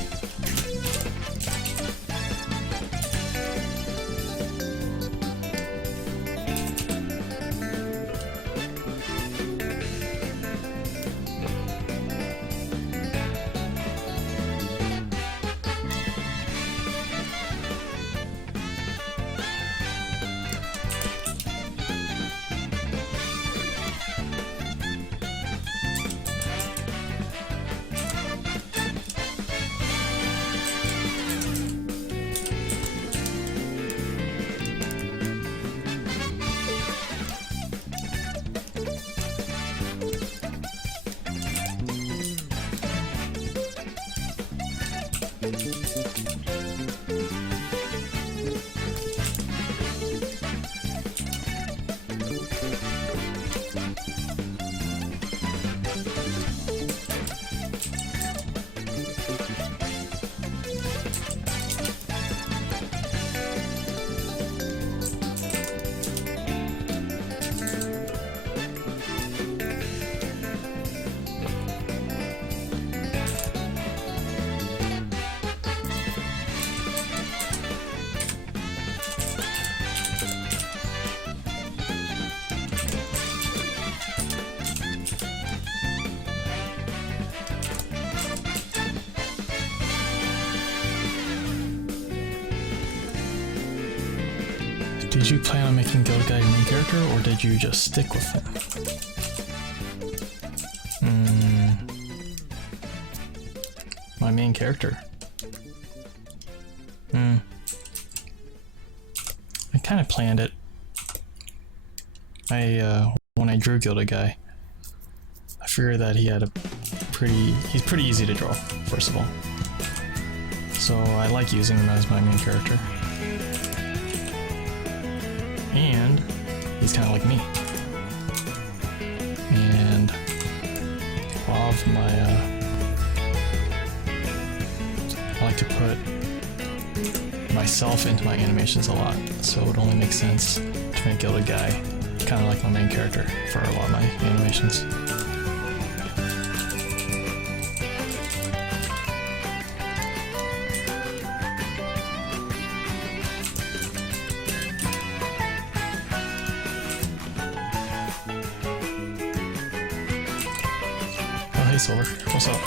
Did you plan on making Gilga your main character, or did you just stick with him? My main character? I kind of planned it. When I drew Gilda guy, I figured that he's pretty easy to draw, first of all. So I like using him as my main character. And he's kind of like me. And a lot of my, I like to put myself into my animations a lot, so it would only make sense to make Gilda guy kind of like my main character for a lot of my animations. Hey Silver, what's up?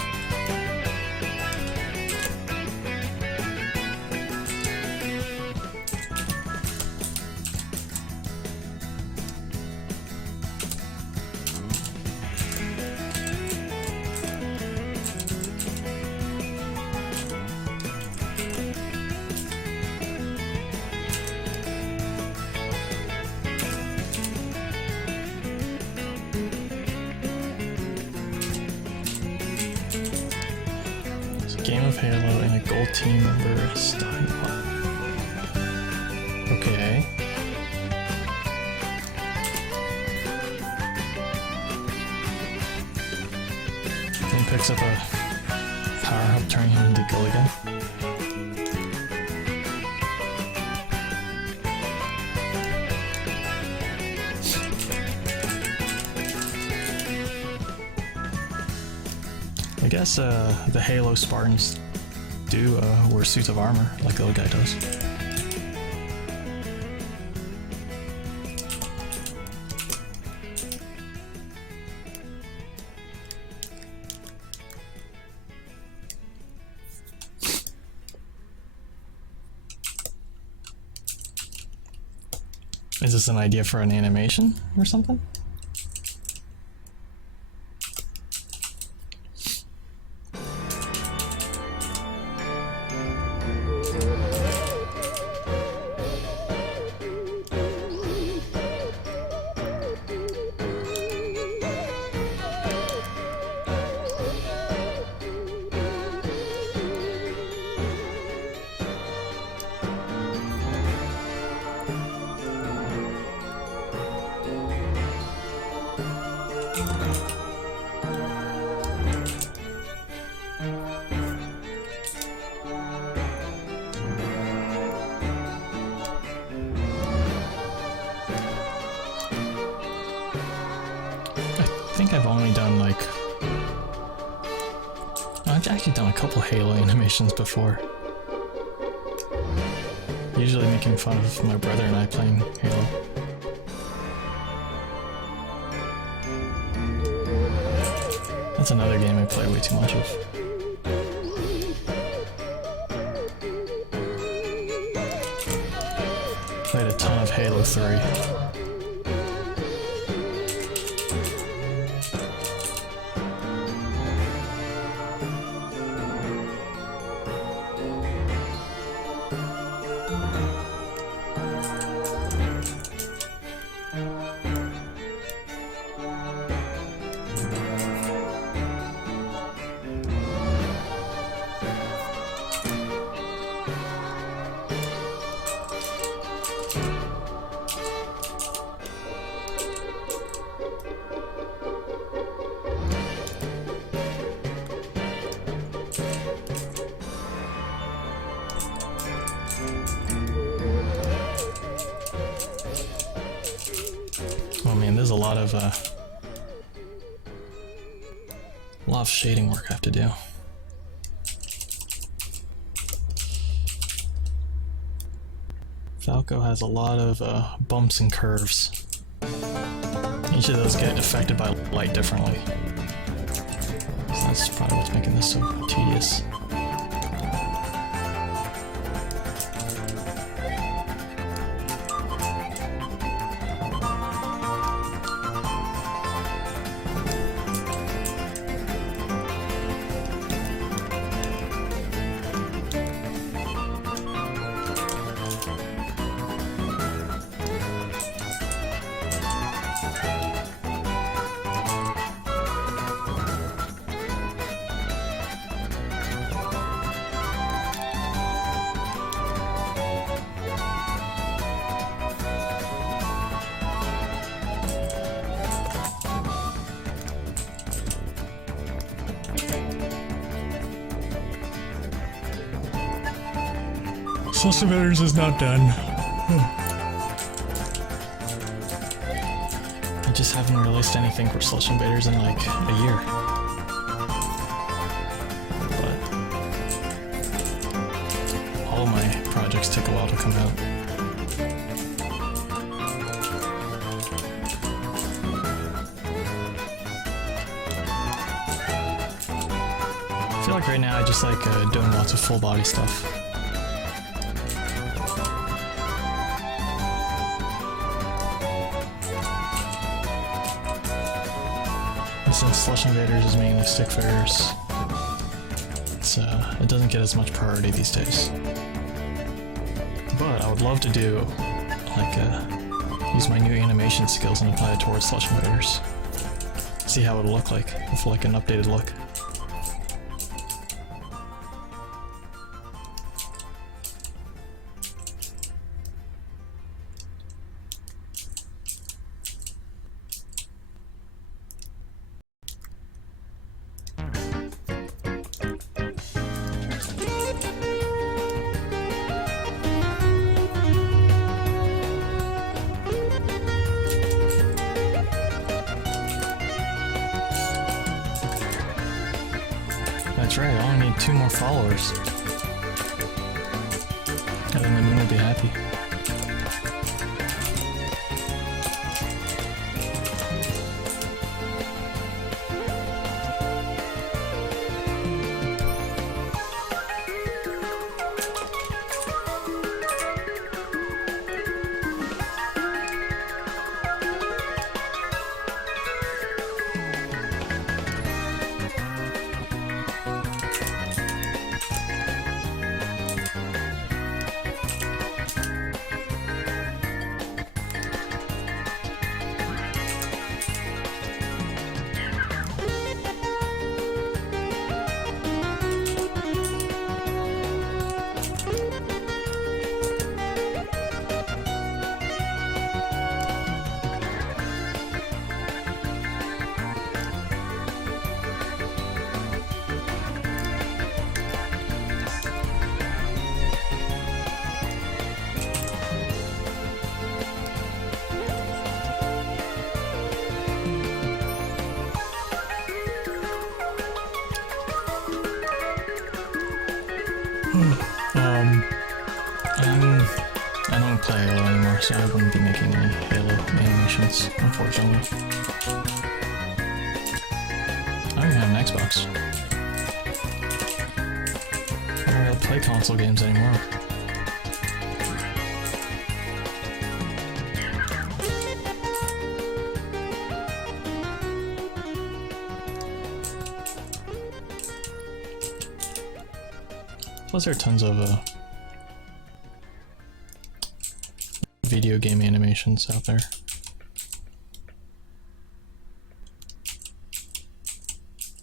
Game of Halo and a gold team member starting one. Okay. Then picks up a power up, turning him into Gilligan. I guess the Halo Spartans do wear suits of armor like the other guy does. Is this an idea for an animation or something? think I've only done like... I've actually done a couple Halo animations before. Usually making fun of my brother and I playing Halo. That's another game I play way too much of. Played a ton of Halo 3. Oh man, there's a lot of shading work I have to do. Falco has a lot of bumps and curves. Each of those get affected by light differently. So that's probably what's making this so tedious. Slush Invaders is not done. I just haven't released anything for Slush Invaders in like a year. But all my projects take a while to come out. I feel like right now I just like doing lots of full body stuff. Since Slush Invaders is mainly stick figures, it doesn't get as much priority these days. But I would love to do, like, use my new animation skills and apply it towards Slush Invaders. See how it'll look like, with like an updated look. That's right, I only need 2 more followers. And then the moon will be happy. I don't play Halo anymore, so I wouldn't be making any Halo animations, unfortunately. I don't even have an Xbox. I don't really play console games anymore. Plus there are tons of video game animations out there.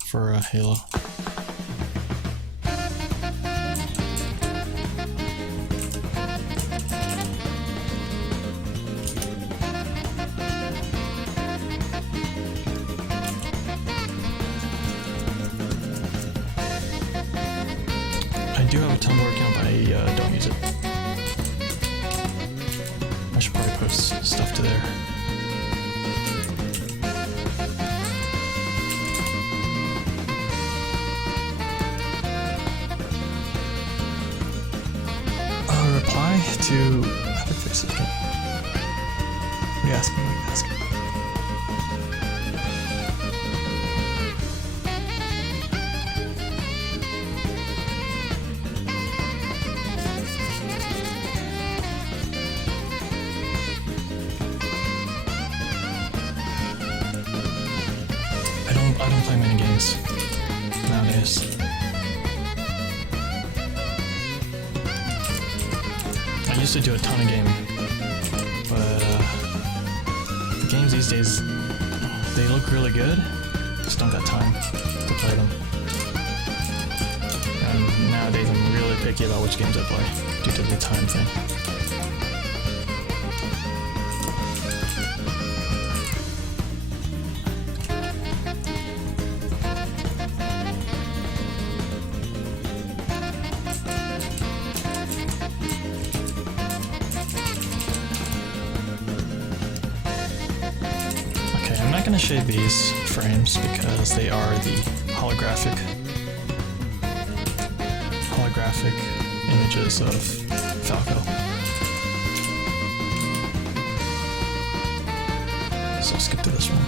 For Halo. I do have a Tumblr account, but I don't use it. I should probably post stuff to there. Reply to Epic Faces again. What are you asking? What are you asking? I don't play many games nowadays. I used to do a ton of gaming, but the games these days, they look really good, just don't got time to play them. And nowadays I'm really picky about which games I play, due to the time thing. I'm not going to shade these frames because they are the holographic images of Falco. So I'll skip to this one.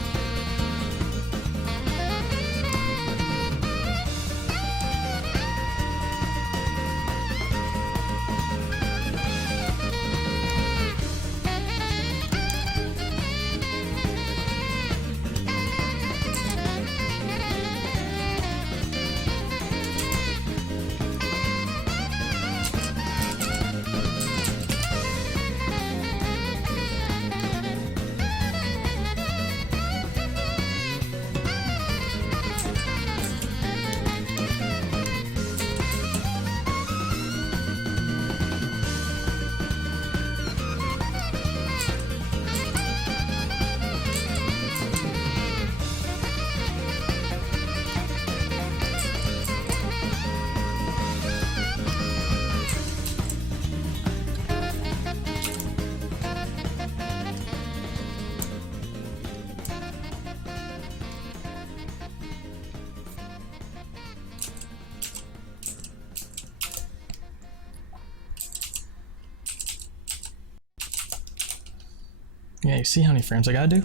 Yeah, you see how many frames I gotta do?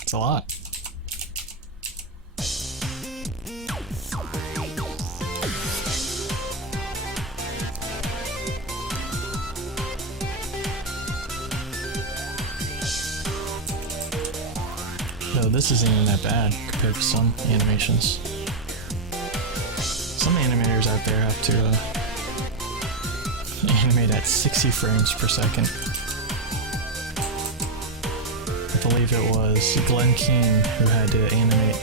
It's a lot. No, this isn't even that bad compared to some animations. Some animators out there have to animate at 60 frames per second. I believe it was Glenn Keane who had to animate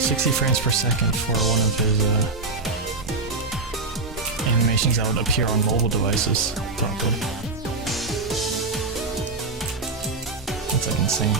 60 frames per second for one of his animations that would appear on mobile devices, probably. That's like insane.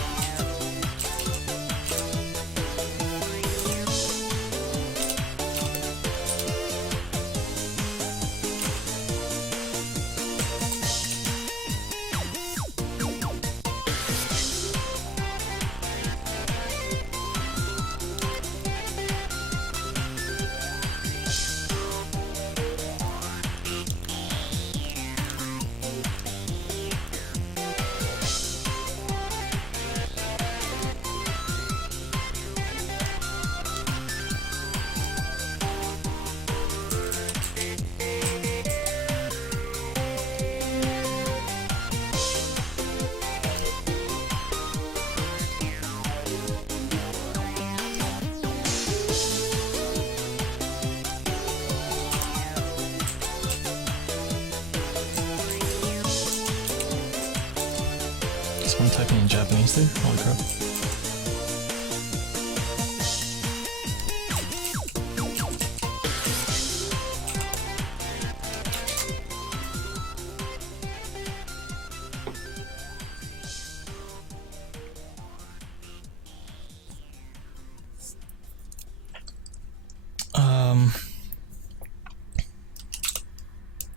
talking in Japanese there? Holy crap.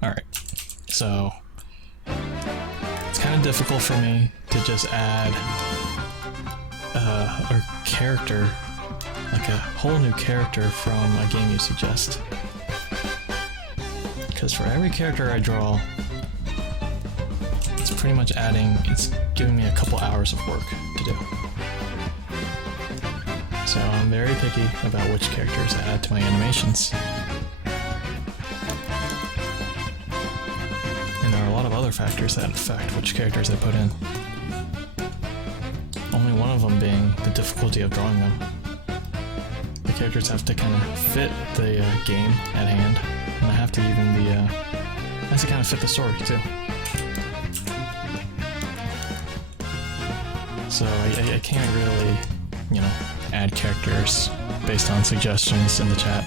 Alright, so it's kind of difficult for me to just add a character, like a whole new character from a game you suggest. Because for every character I draw, it's pretty much it's giving me a couple hours of work to do. So I'm very picky about which characters I add to my animations. And there are a lot of other factors that affect which characters I put in. Only one of them being the difficulty of drawing them. The characters have to kind of fit the game at hand, and I have to even be, has to kind of fit the story too. So I can't really, you know, add characters based on suggestions in the chat.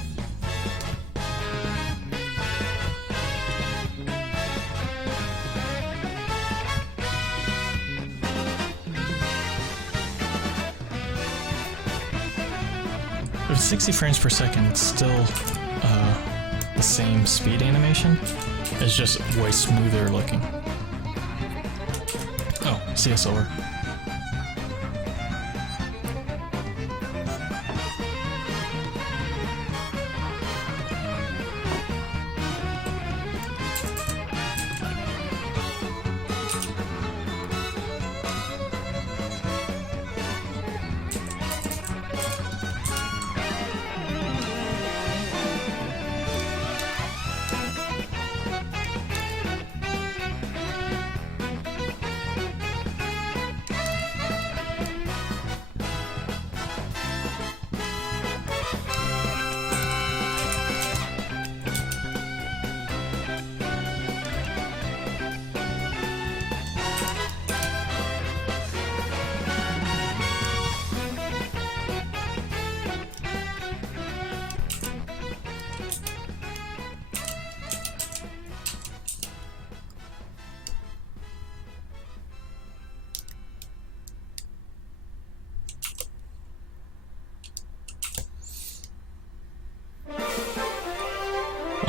If it's 60 frames per second, it's still the same speed animation. It's just way smoother looking. Oh, see us over.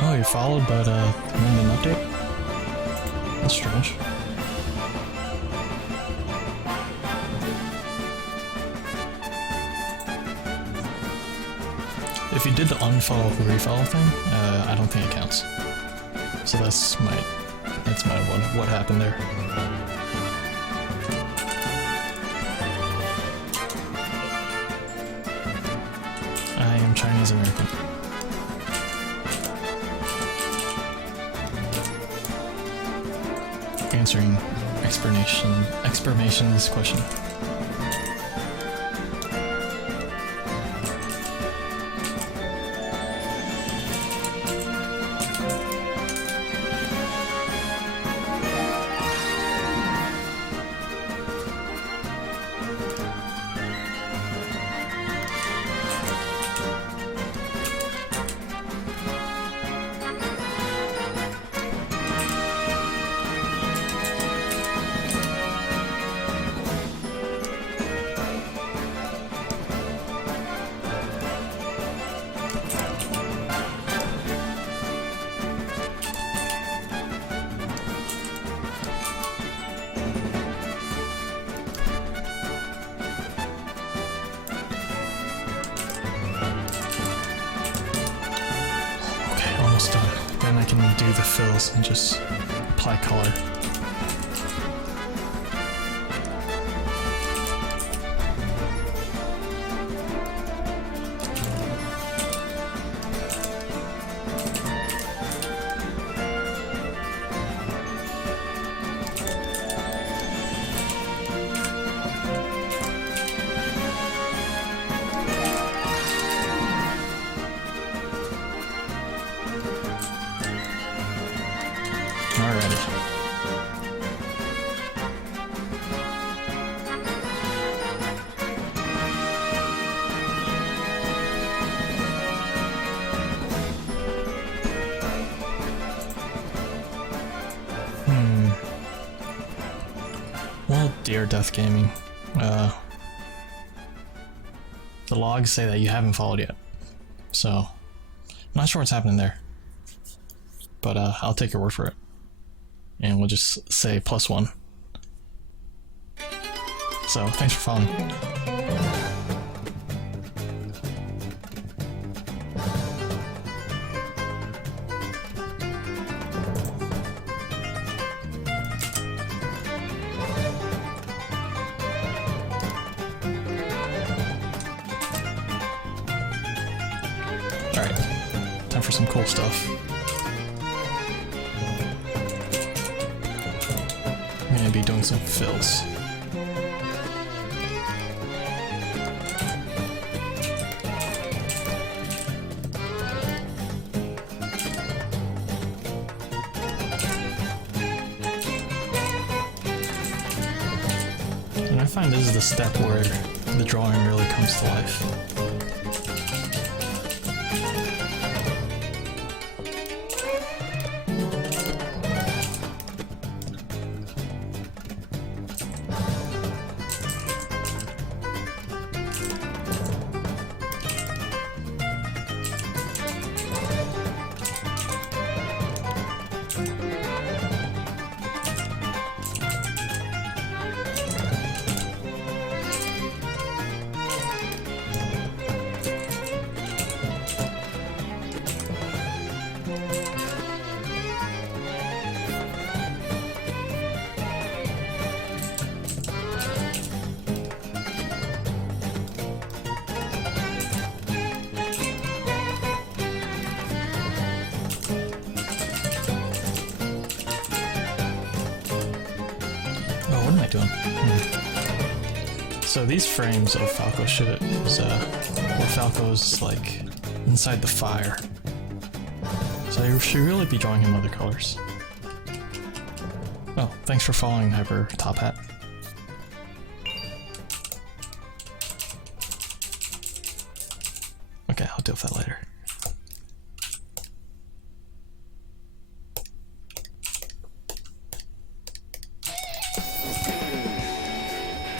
Oh, you followed, but made an update? That's strange. If you did the unfollow refollow thing, I don't think it counts. So that's my what happened there. I am Chinese American. Answering explanation's question. Then I can do the fills and just apply color. Alrighty. Air Death Gaming. The logs say that you haven't followed yet, so I'm not sure what's happening there. But I'll take your word for it, and we'll just say +1. So thanks for following. Alright, time for some cool stuff. I'm gonna be doing some fills. And I find this is the step where the drawing really comes to life. What am I doing? So these frames of Falco shit is where Falco's like inside the fire. So I should really be drawing him other colors. Oh, thanks for following, Hyper Top Hat. Okay, I'll deal with that later.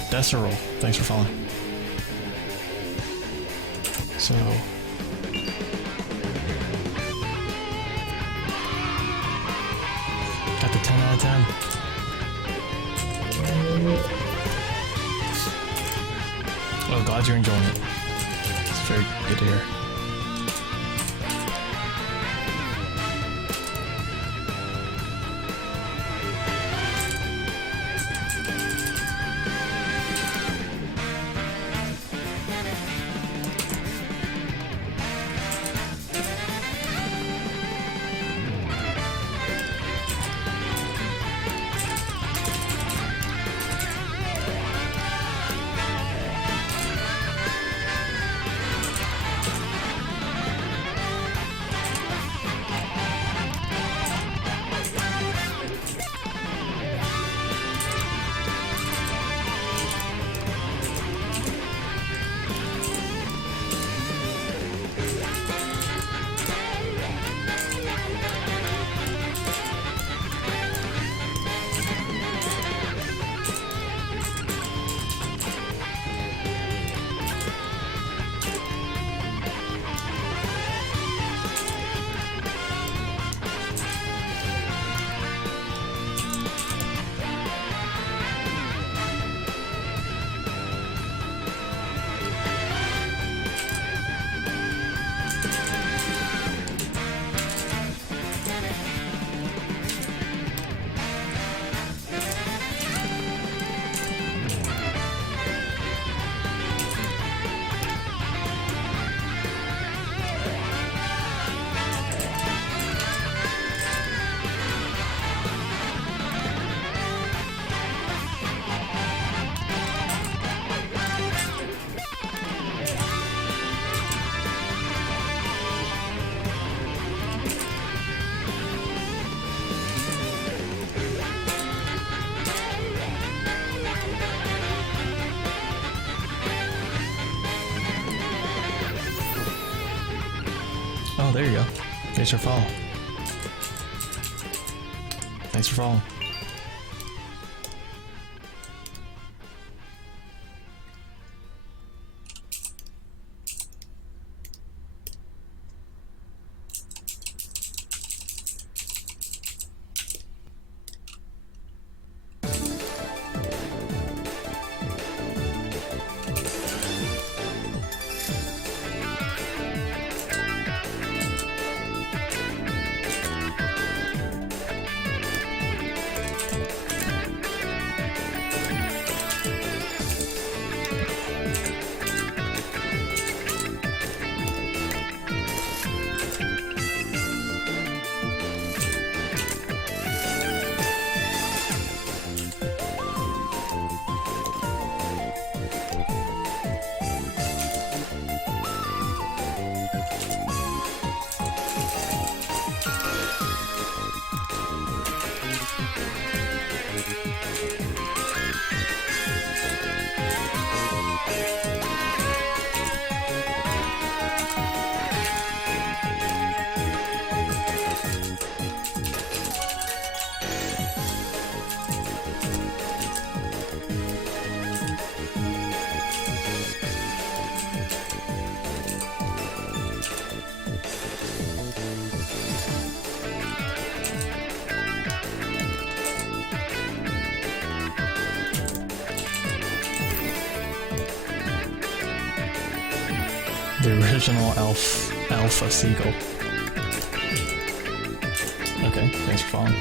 Desirol, thanks for following. So got the 10 out of 10. Oh, glad you're enjoying it. It's very good to hear. Oh, there you go. Thanks for following. Thanks for following. The original alpha seagull. Okay, thanks for following.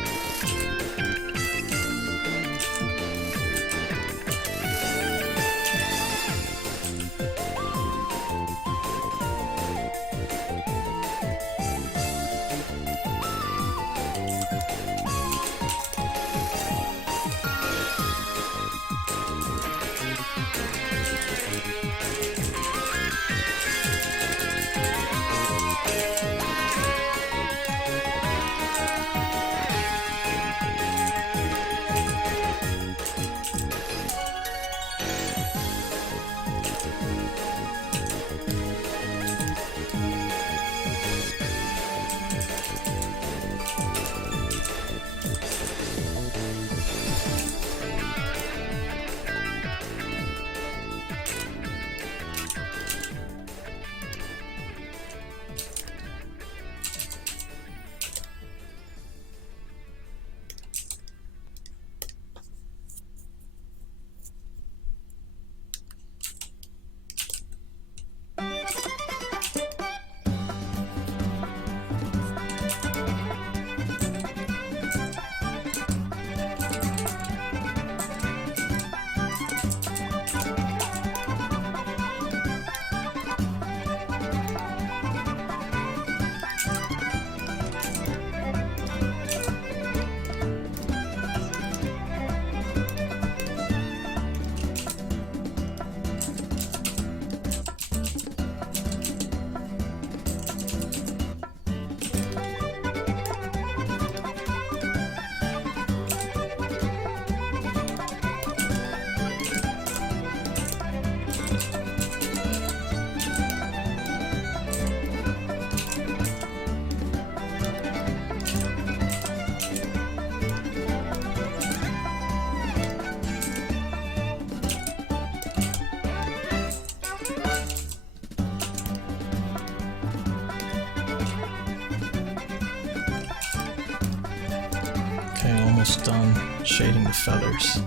Almost done shading the feathers.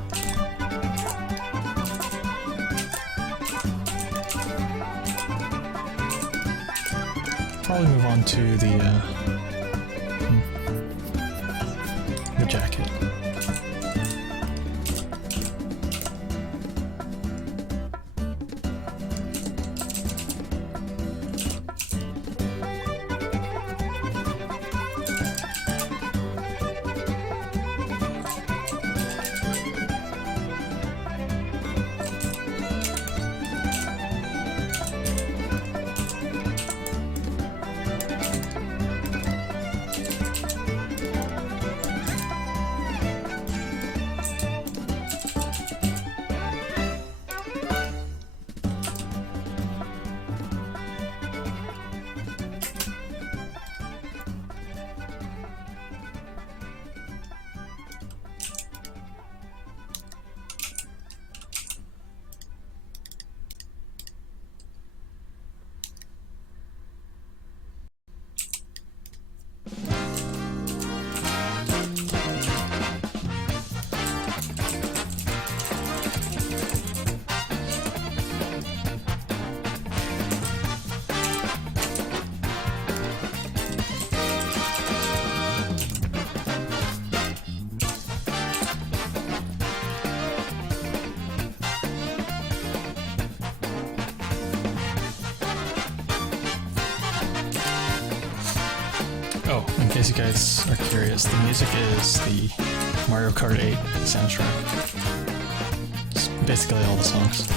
Probably move on to the jacket. Oh, in case you guys are curious, the music is the Mario Kart 8 soundtrack. It's basically all the songs.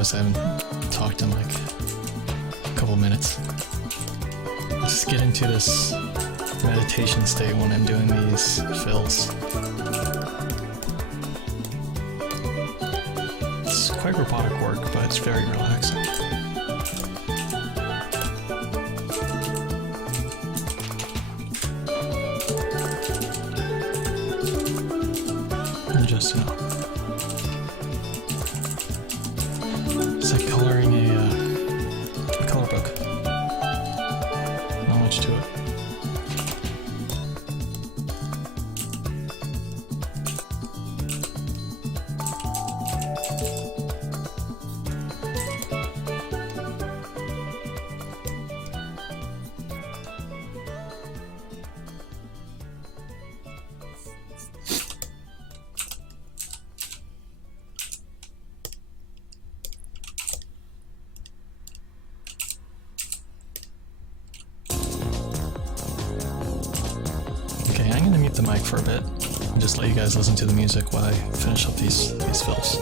notice I haven't talked in like a couple minutes. I just get into this meditation state when I'm doing these fills. It's quite robotic work, but it's very relaxing. And just, you know, it's like coloring a color book. Not much to it. Okay, I'm gonna mute the mic for a bit and just let you guys listen to the music while I finish up these fills.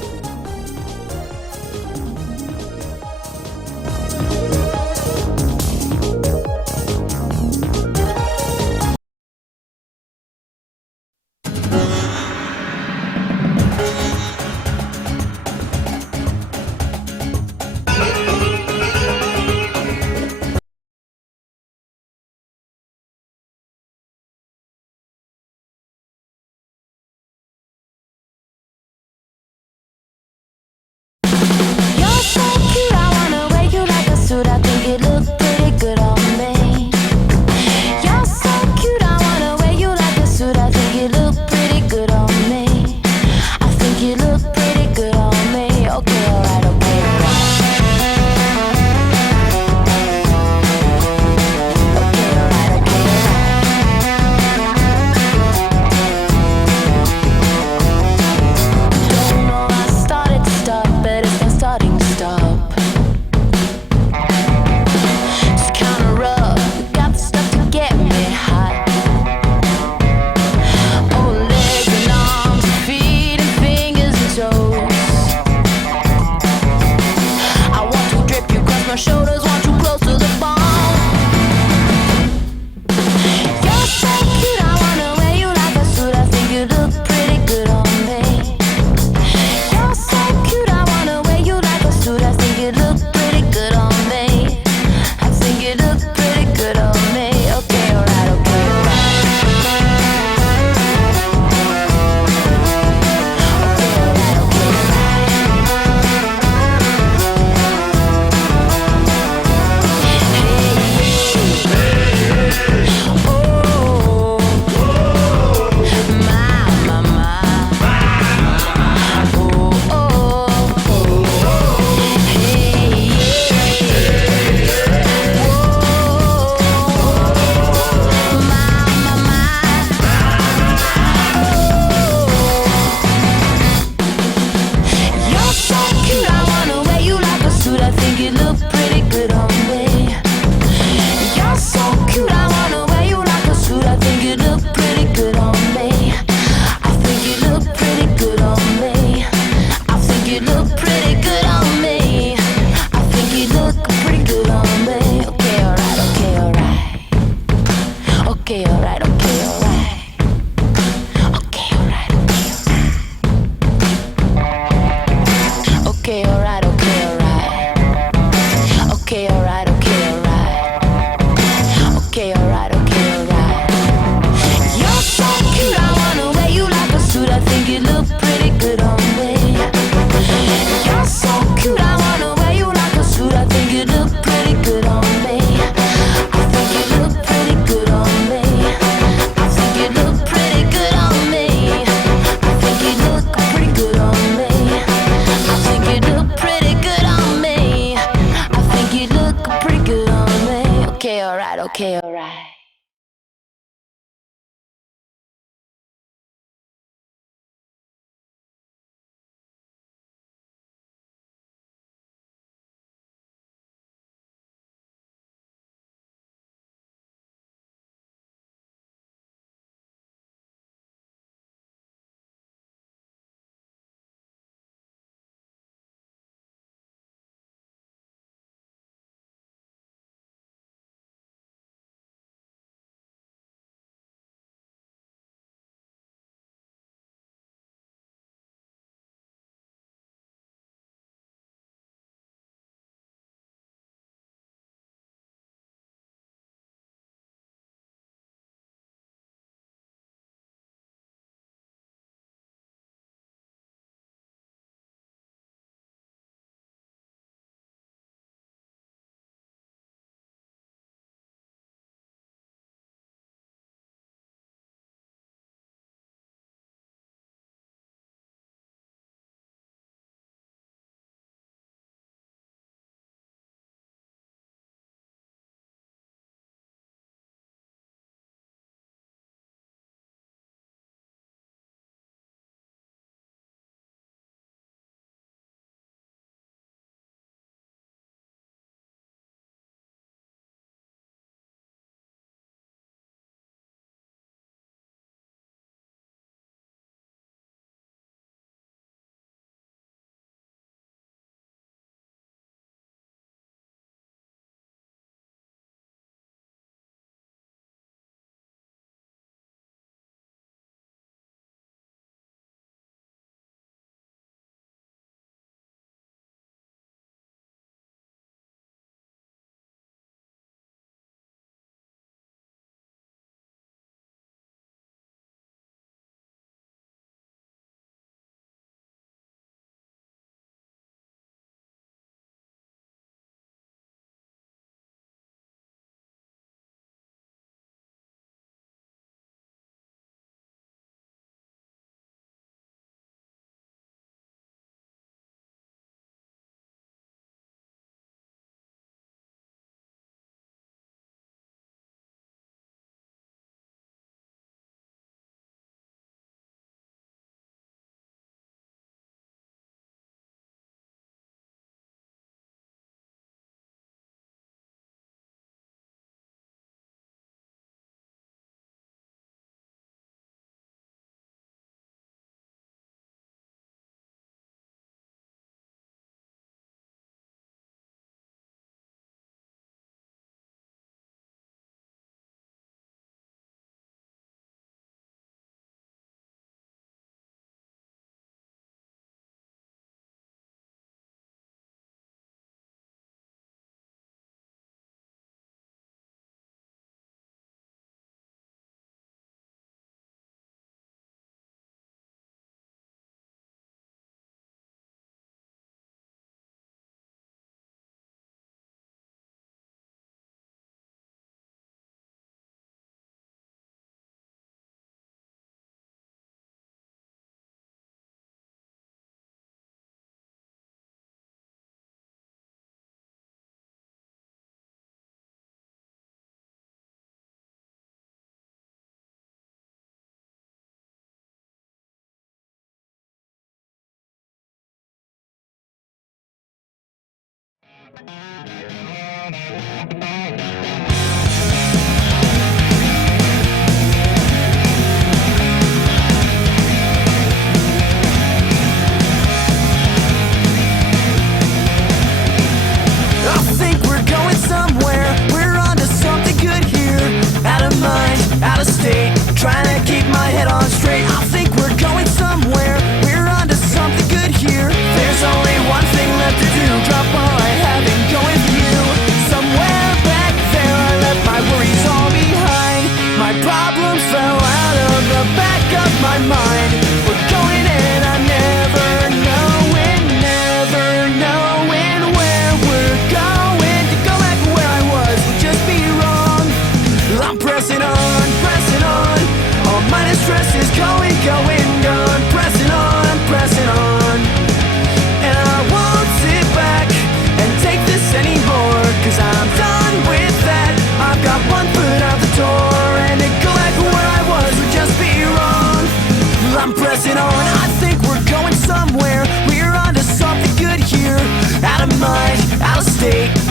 Okay, alright.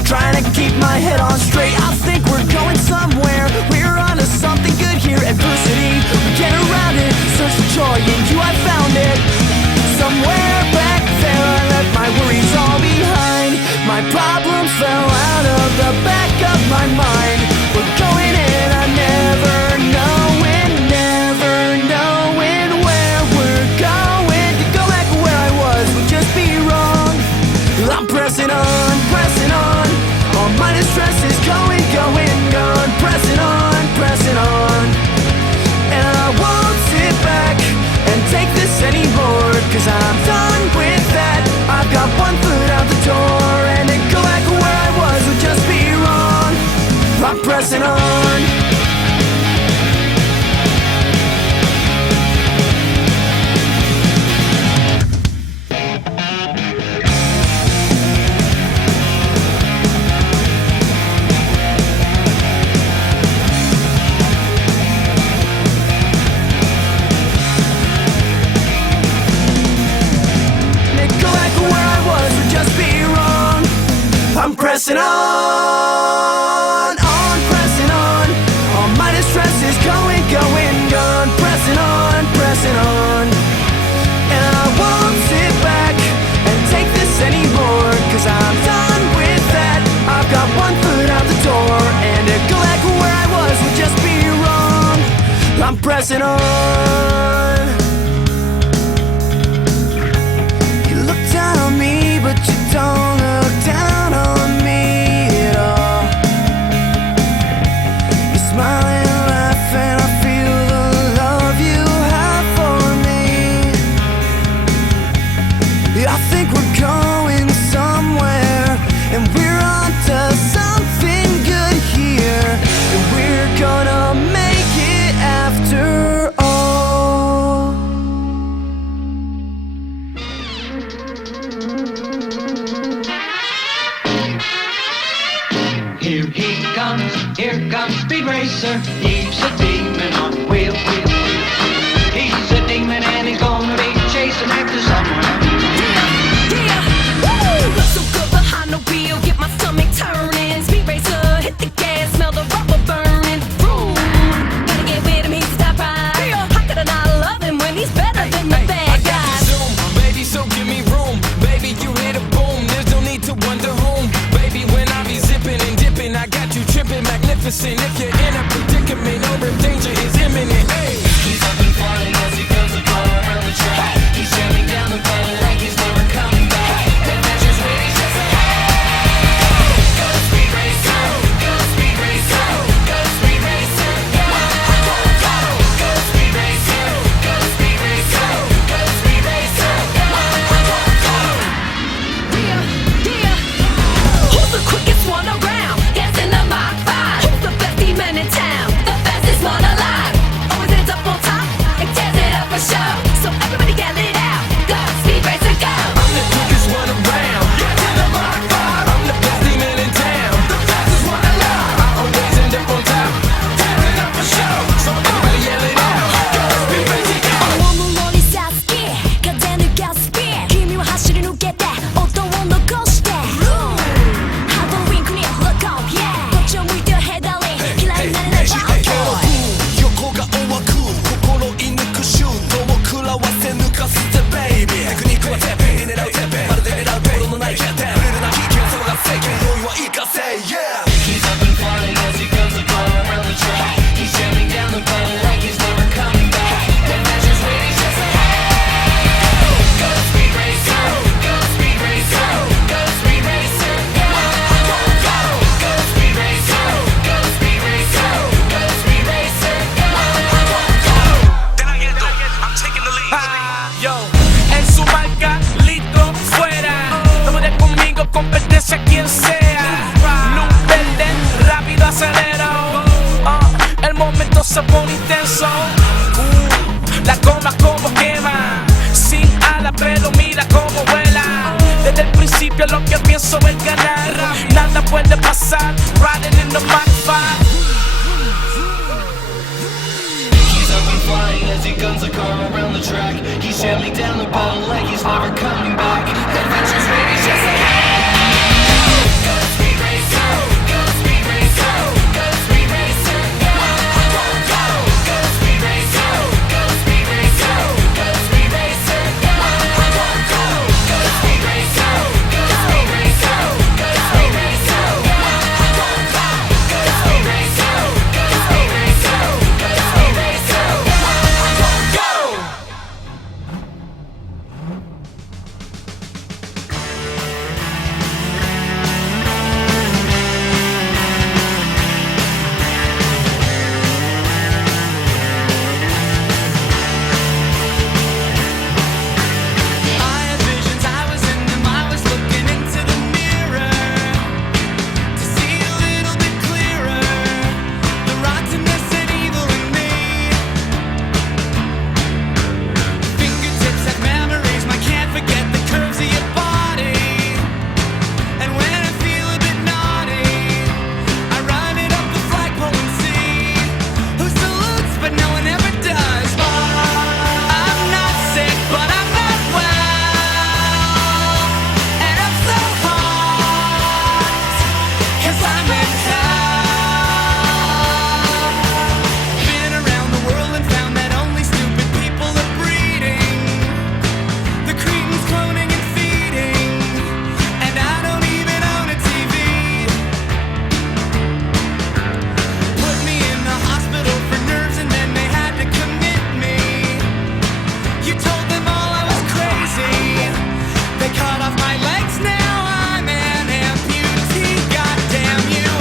Trying to keep my head on straight. I think we're going somewhere. We're onto something good here. Adversity, we get around it. Search for joy in you, I found it. Somewhere back there I left my worries all behind. My problems fell out of the back of my mind. We're going in, I never knowing where we're going. To go back where I was would just be wrong. I'm pressing on, pressing on. All my distress is going, gone. Pressing on. And I won't sit back and take this anymore, 'cause I'm done with that. I've got one foot out the door, and to go back where I was would just be wrong. I'm pressing on. I'm pressing on, pressing on. All my distress is going, gone. Pressing on. And I won't sit back and take this anymore, 'cause I'm done with that. I've got one foot out the door, and to go back where I was would just be wrong. I'm pressing on. You look down on me, but you don't look down on me at all. You're smiling, laughing, I feel the love you have for me. I think we're going somewhere, and we're onto something good here, and we're gonna make it after all. Here comes Speed Racer. He's a demon on wheels. He's a demon and he's gonna be chasing after someone. Yeah, woo! So good behind the wheel, get my stomach turning. Speed Racer, hit the gas, smell the rubber burning. Vroom, gotta get with him, he's the top ride. How could I not love him when he's better than the bad guys? Zoom, baby, so give me room. Baby, you hit a boom, there's no need to wonder whom. Baby, when I be zipping and dipping, I got you tripping magnificent. If you're in a predicament or if danger is imminent, hey. He's up and falling as he goes upon around the track. He's jamming down the button like he's never coming back. And that's just when he says, hey, go Speed Racer, go Speed Racer, go Speed Racer, go, go Speed Racer, go Speed Racer, go Speed Racer, go, go. Yeah, who's the quickest one around? Gas in the Mach 5. Who's the best he pienso en ganar. Nada puede pasar, riding in the Mach 5. He's up and flying as he guns a car around the track. He's sailing down the battle like he's never coming back. Adventures maybe just like go speed racer, go speed racer, go speed racer, go speed racer, go speed racer, go speed racer, go speed racer, go speed racer, go speed racer, go speed racer, go speed racer, go speed racer, go. I had visions, I was in them, I was looking into the mirror to see a little bit clearer the rottenness and evil in me. Fingertips have memories, I can't forget the curves of your body. And when I feel a bit naughty, I run it up the flagpole and see who salutes, but no one ever does. I'm not sick, but I'm not well, and I'm so hot, 'cause I'm in hell. Been around the world and found that only stupid people are breeding. The cretins cloning and feeding, and I don't even own a TV. Put me in the hospital for nerves and then they had to commit me. You told them all I was crazy. They cut off my legs, now I'm an amputee. Goddamn you.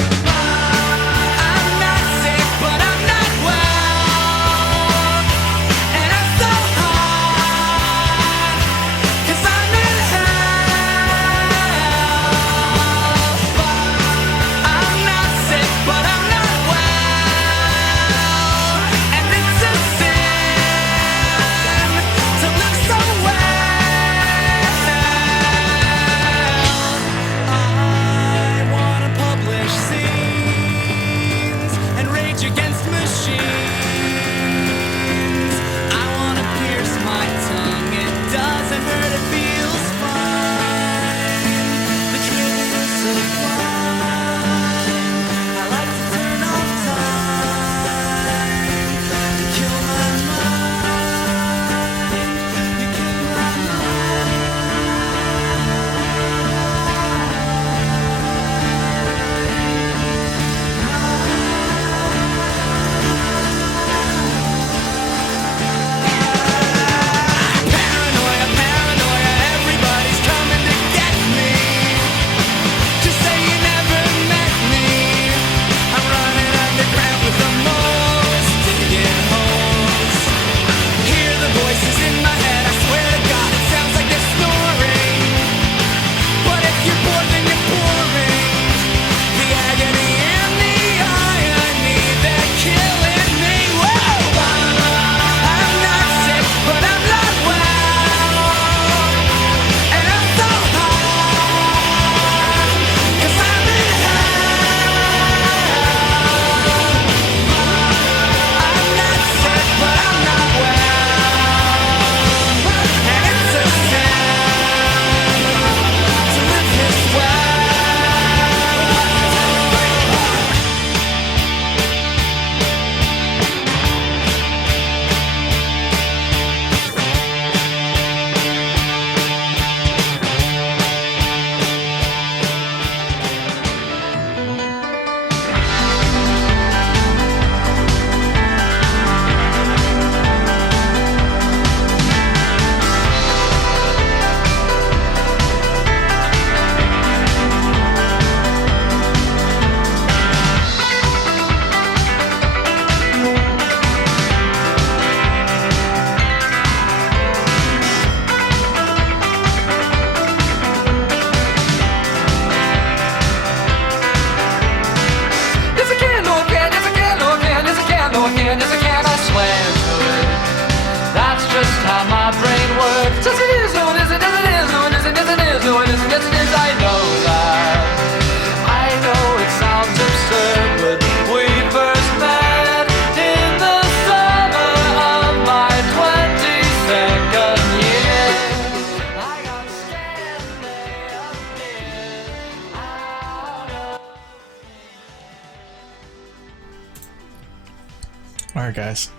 Alright guys,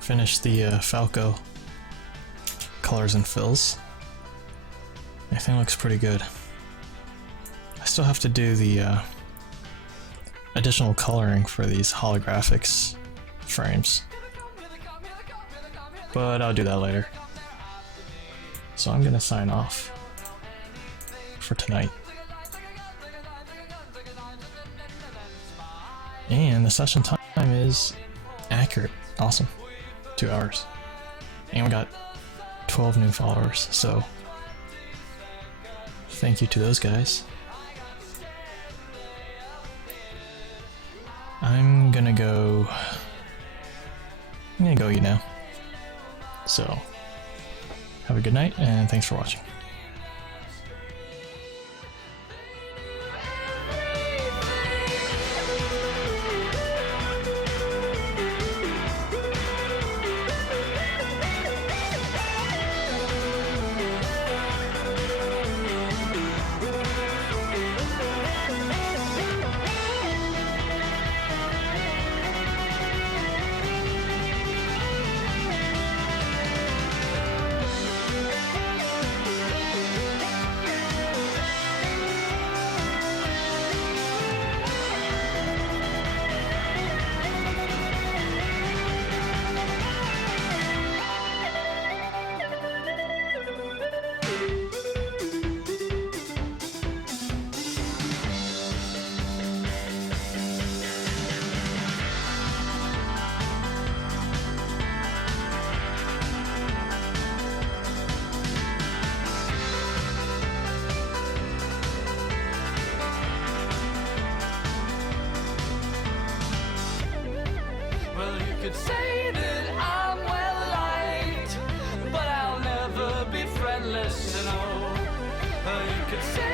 finished the Falco colors and fills. Everything looks pretty good. I still have to do the additional coloring for these holographics frames, but I'll do that later. So I'm gonna sign off for tonight. And the session time is accurate. Awesome. 2 hours. And we got 12 new followers, so thank you to those guys. I'm gonna go eat now. So, have a good night, and thanks for watching. Could say that I'm well liked, but I'll never be friendless, no. You could say